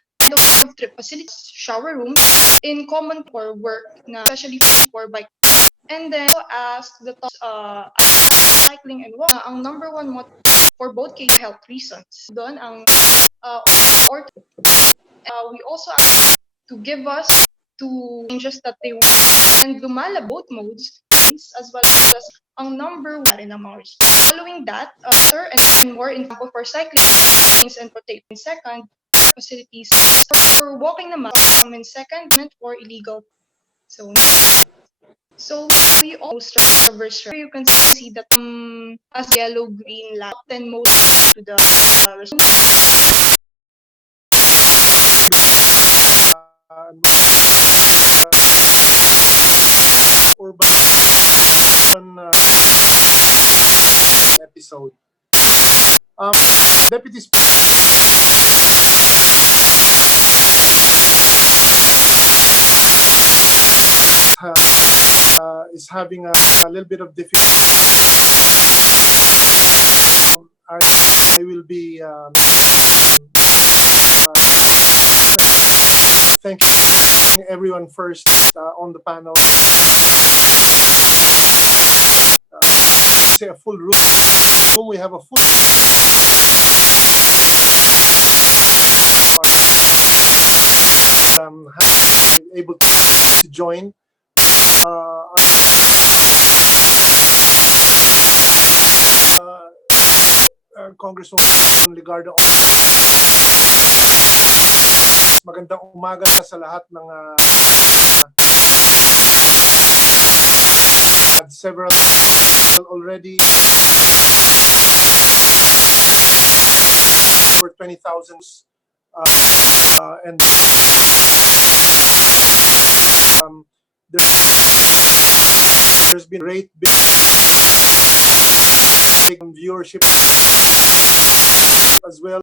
of trip facilities, shower rooms in common for work, na especially for bike. And then as the cycling and walking, ang number one for both case health reasons. Doon ang we also asked to give us two changes that they want and lumala both modes as well as ang number one in mga response. Following that, sir, and more example for cycling and rotating second facilities for walking naman in second for illegal. So we also traverse. You can see that as yellow green line, then most to the urban episode. Deputy is having a little bit of difficulty. I will be thank everyone first on the panel. Say a full room. We have a full able to join. Congresswoman Ligarda. Magandang umaga sa lahat ng several already for 20,000 and there's been great big viewership as well.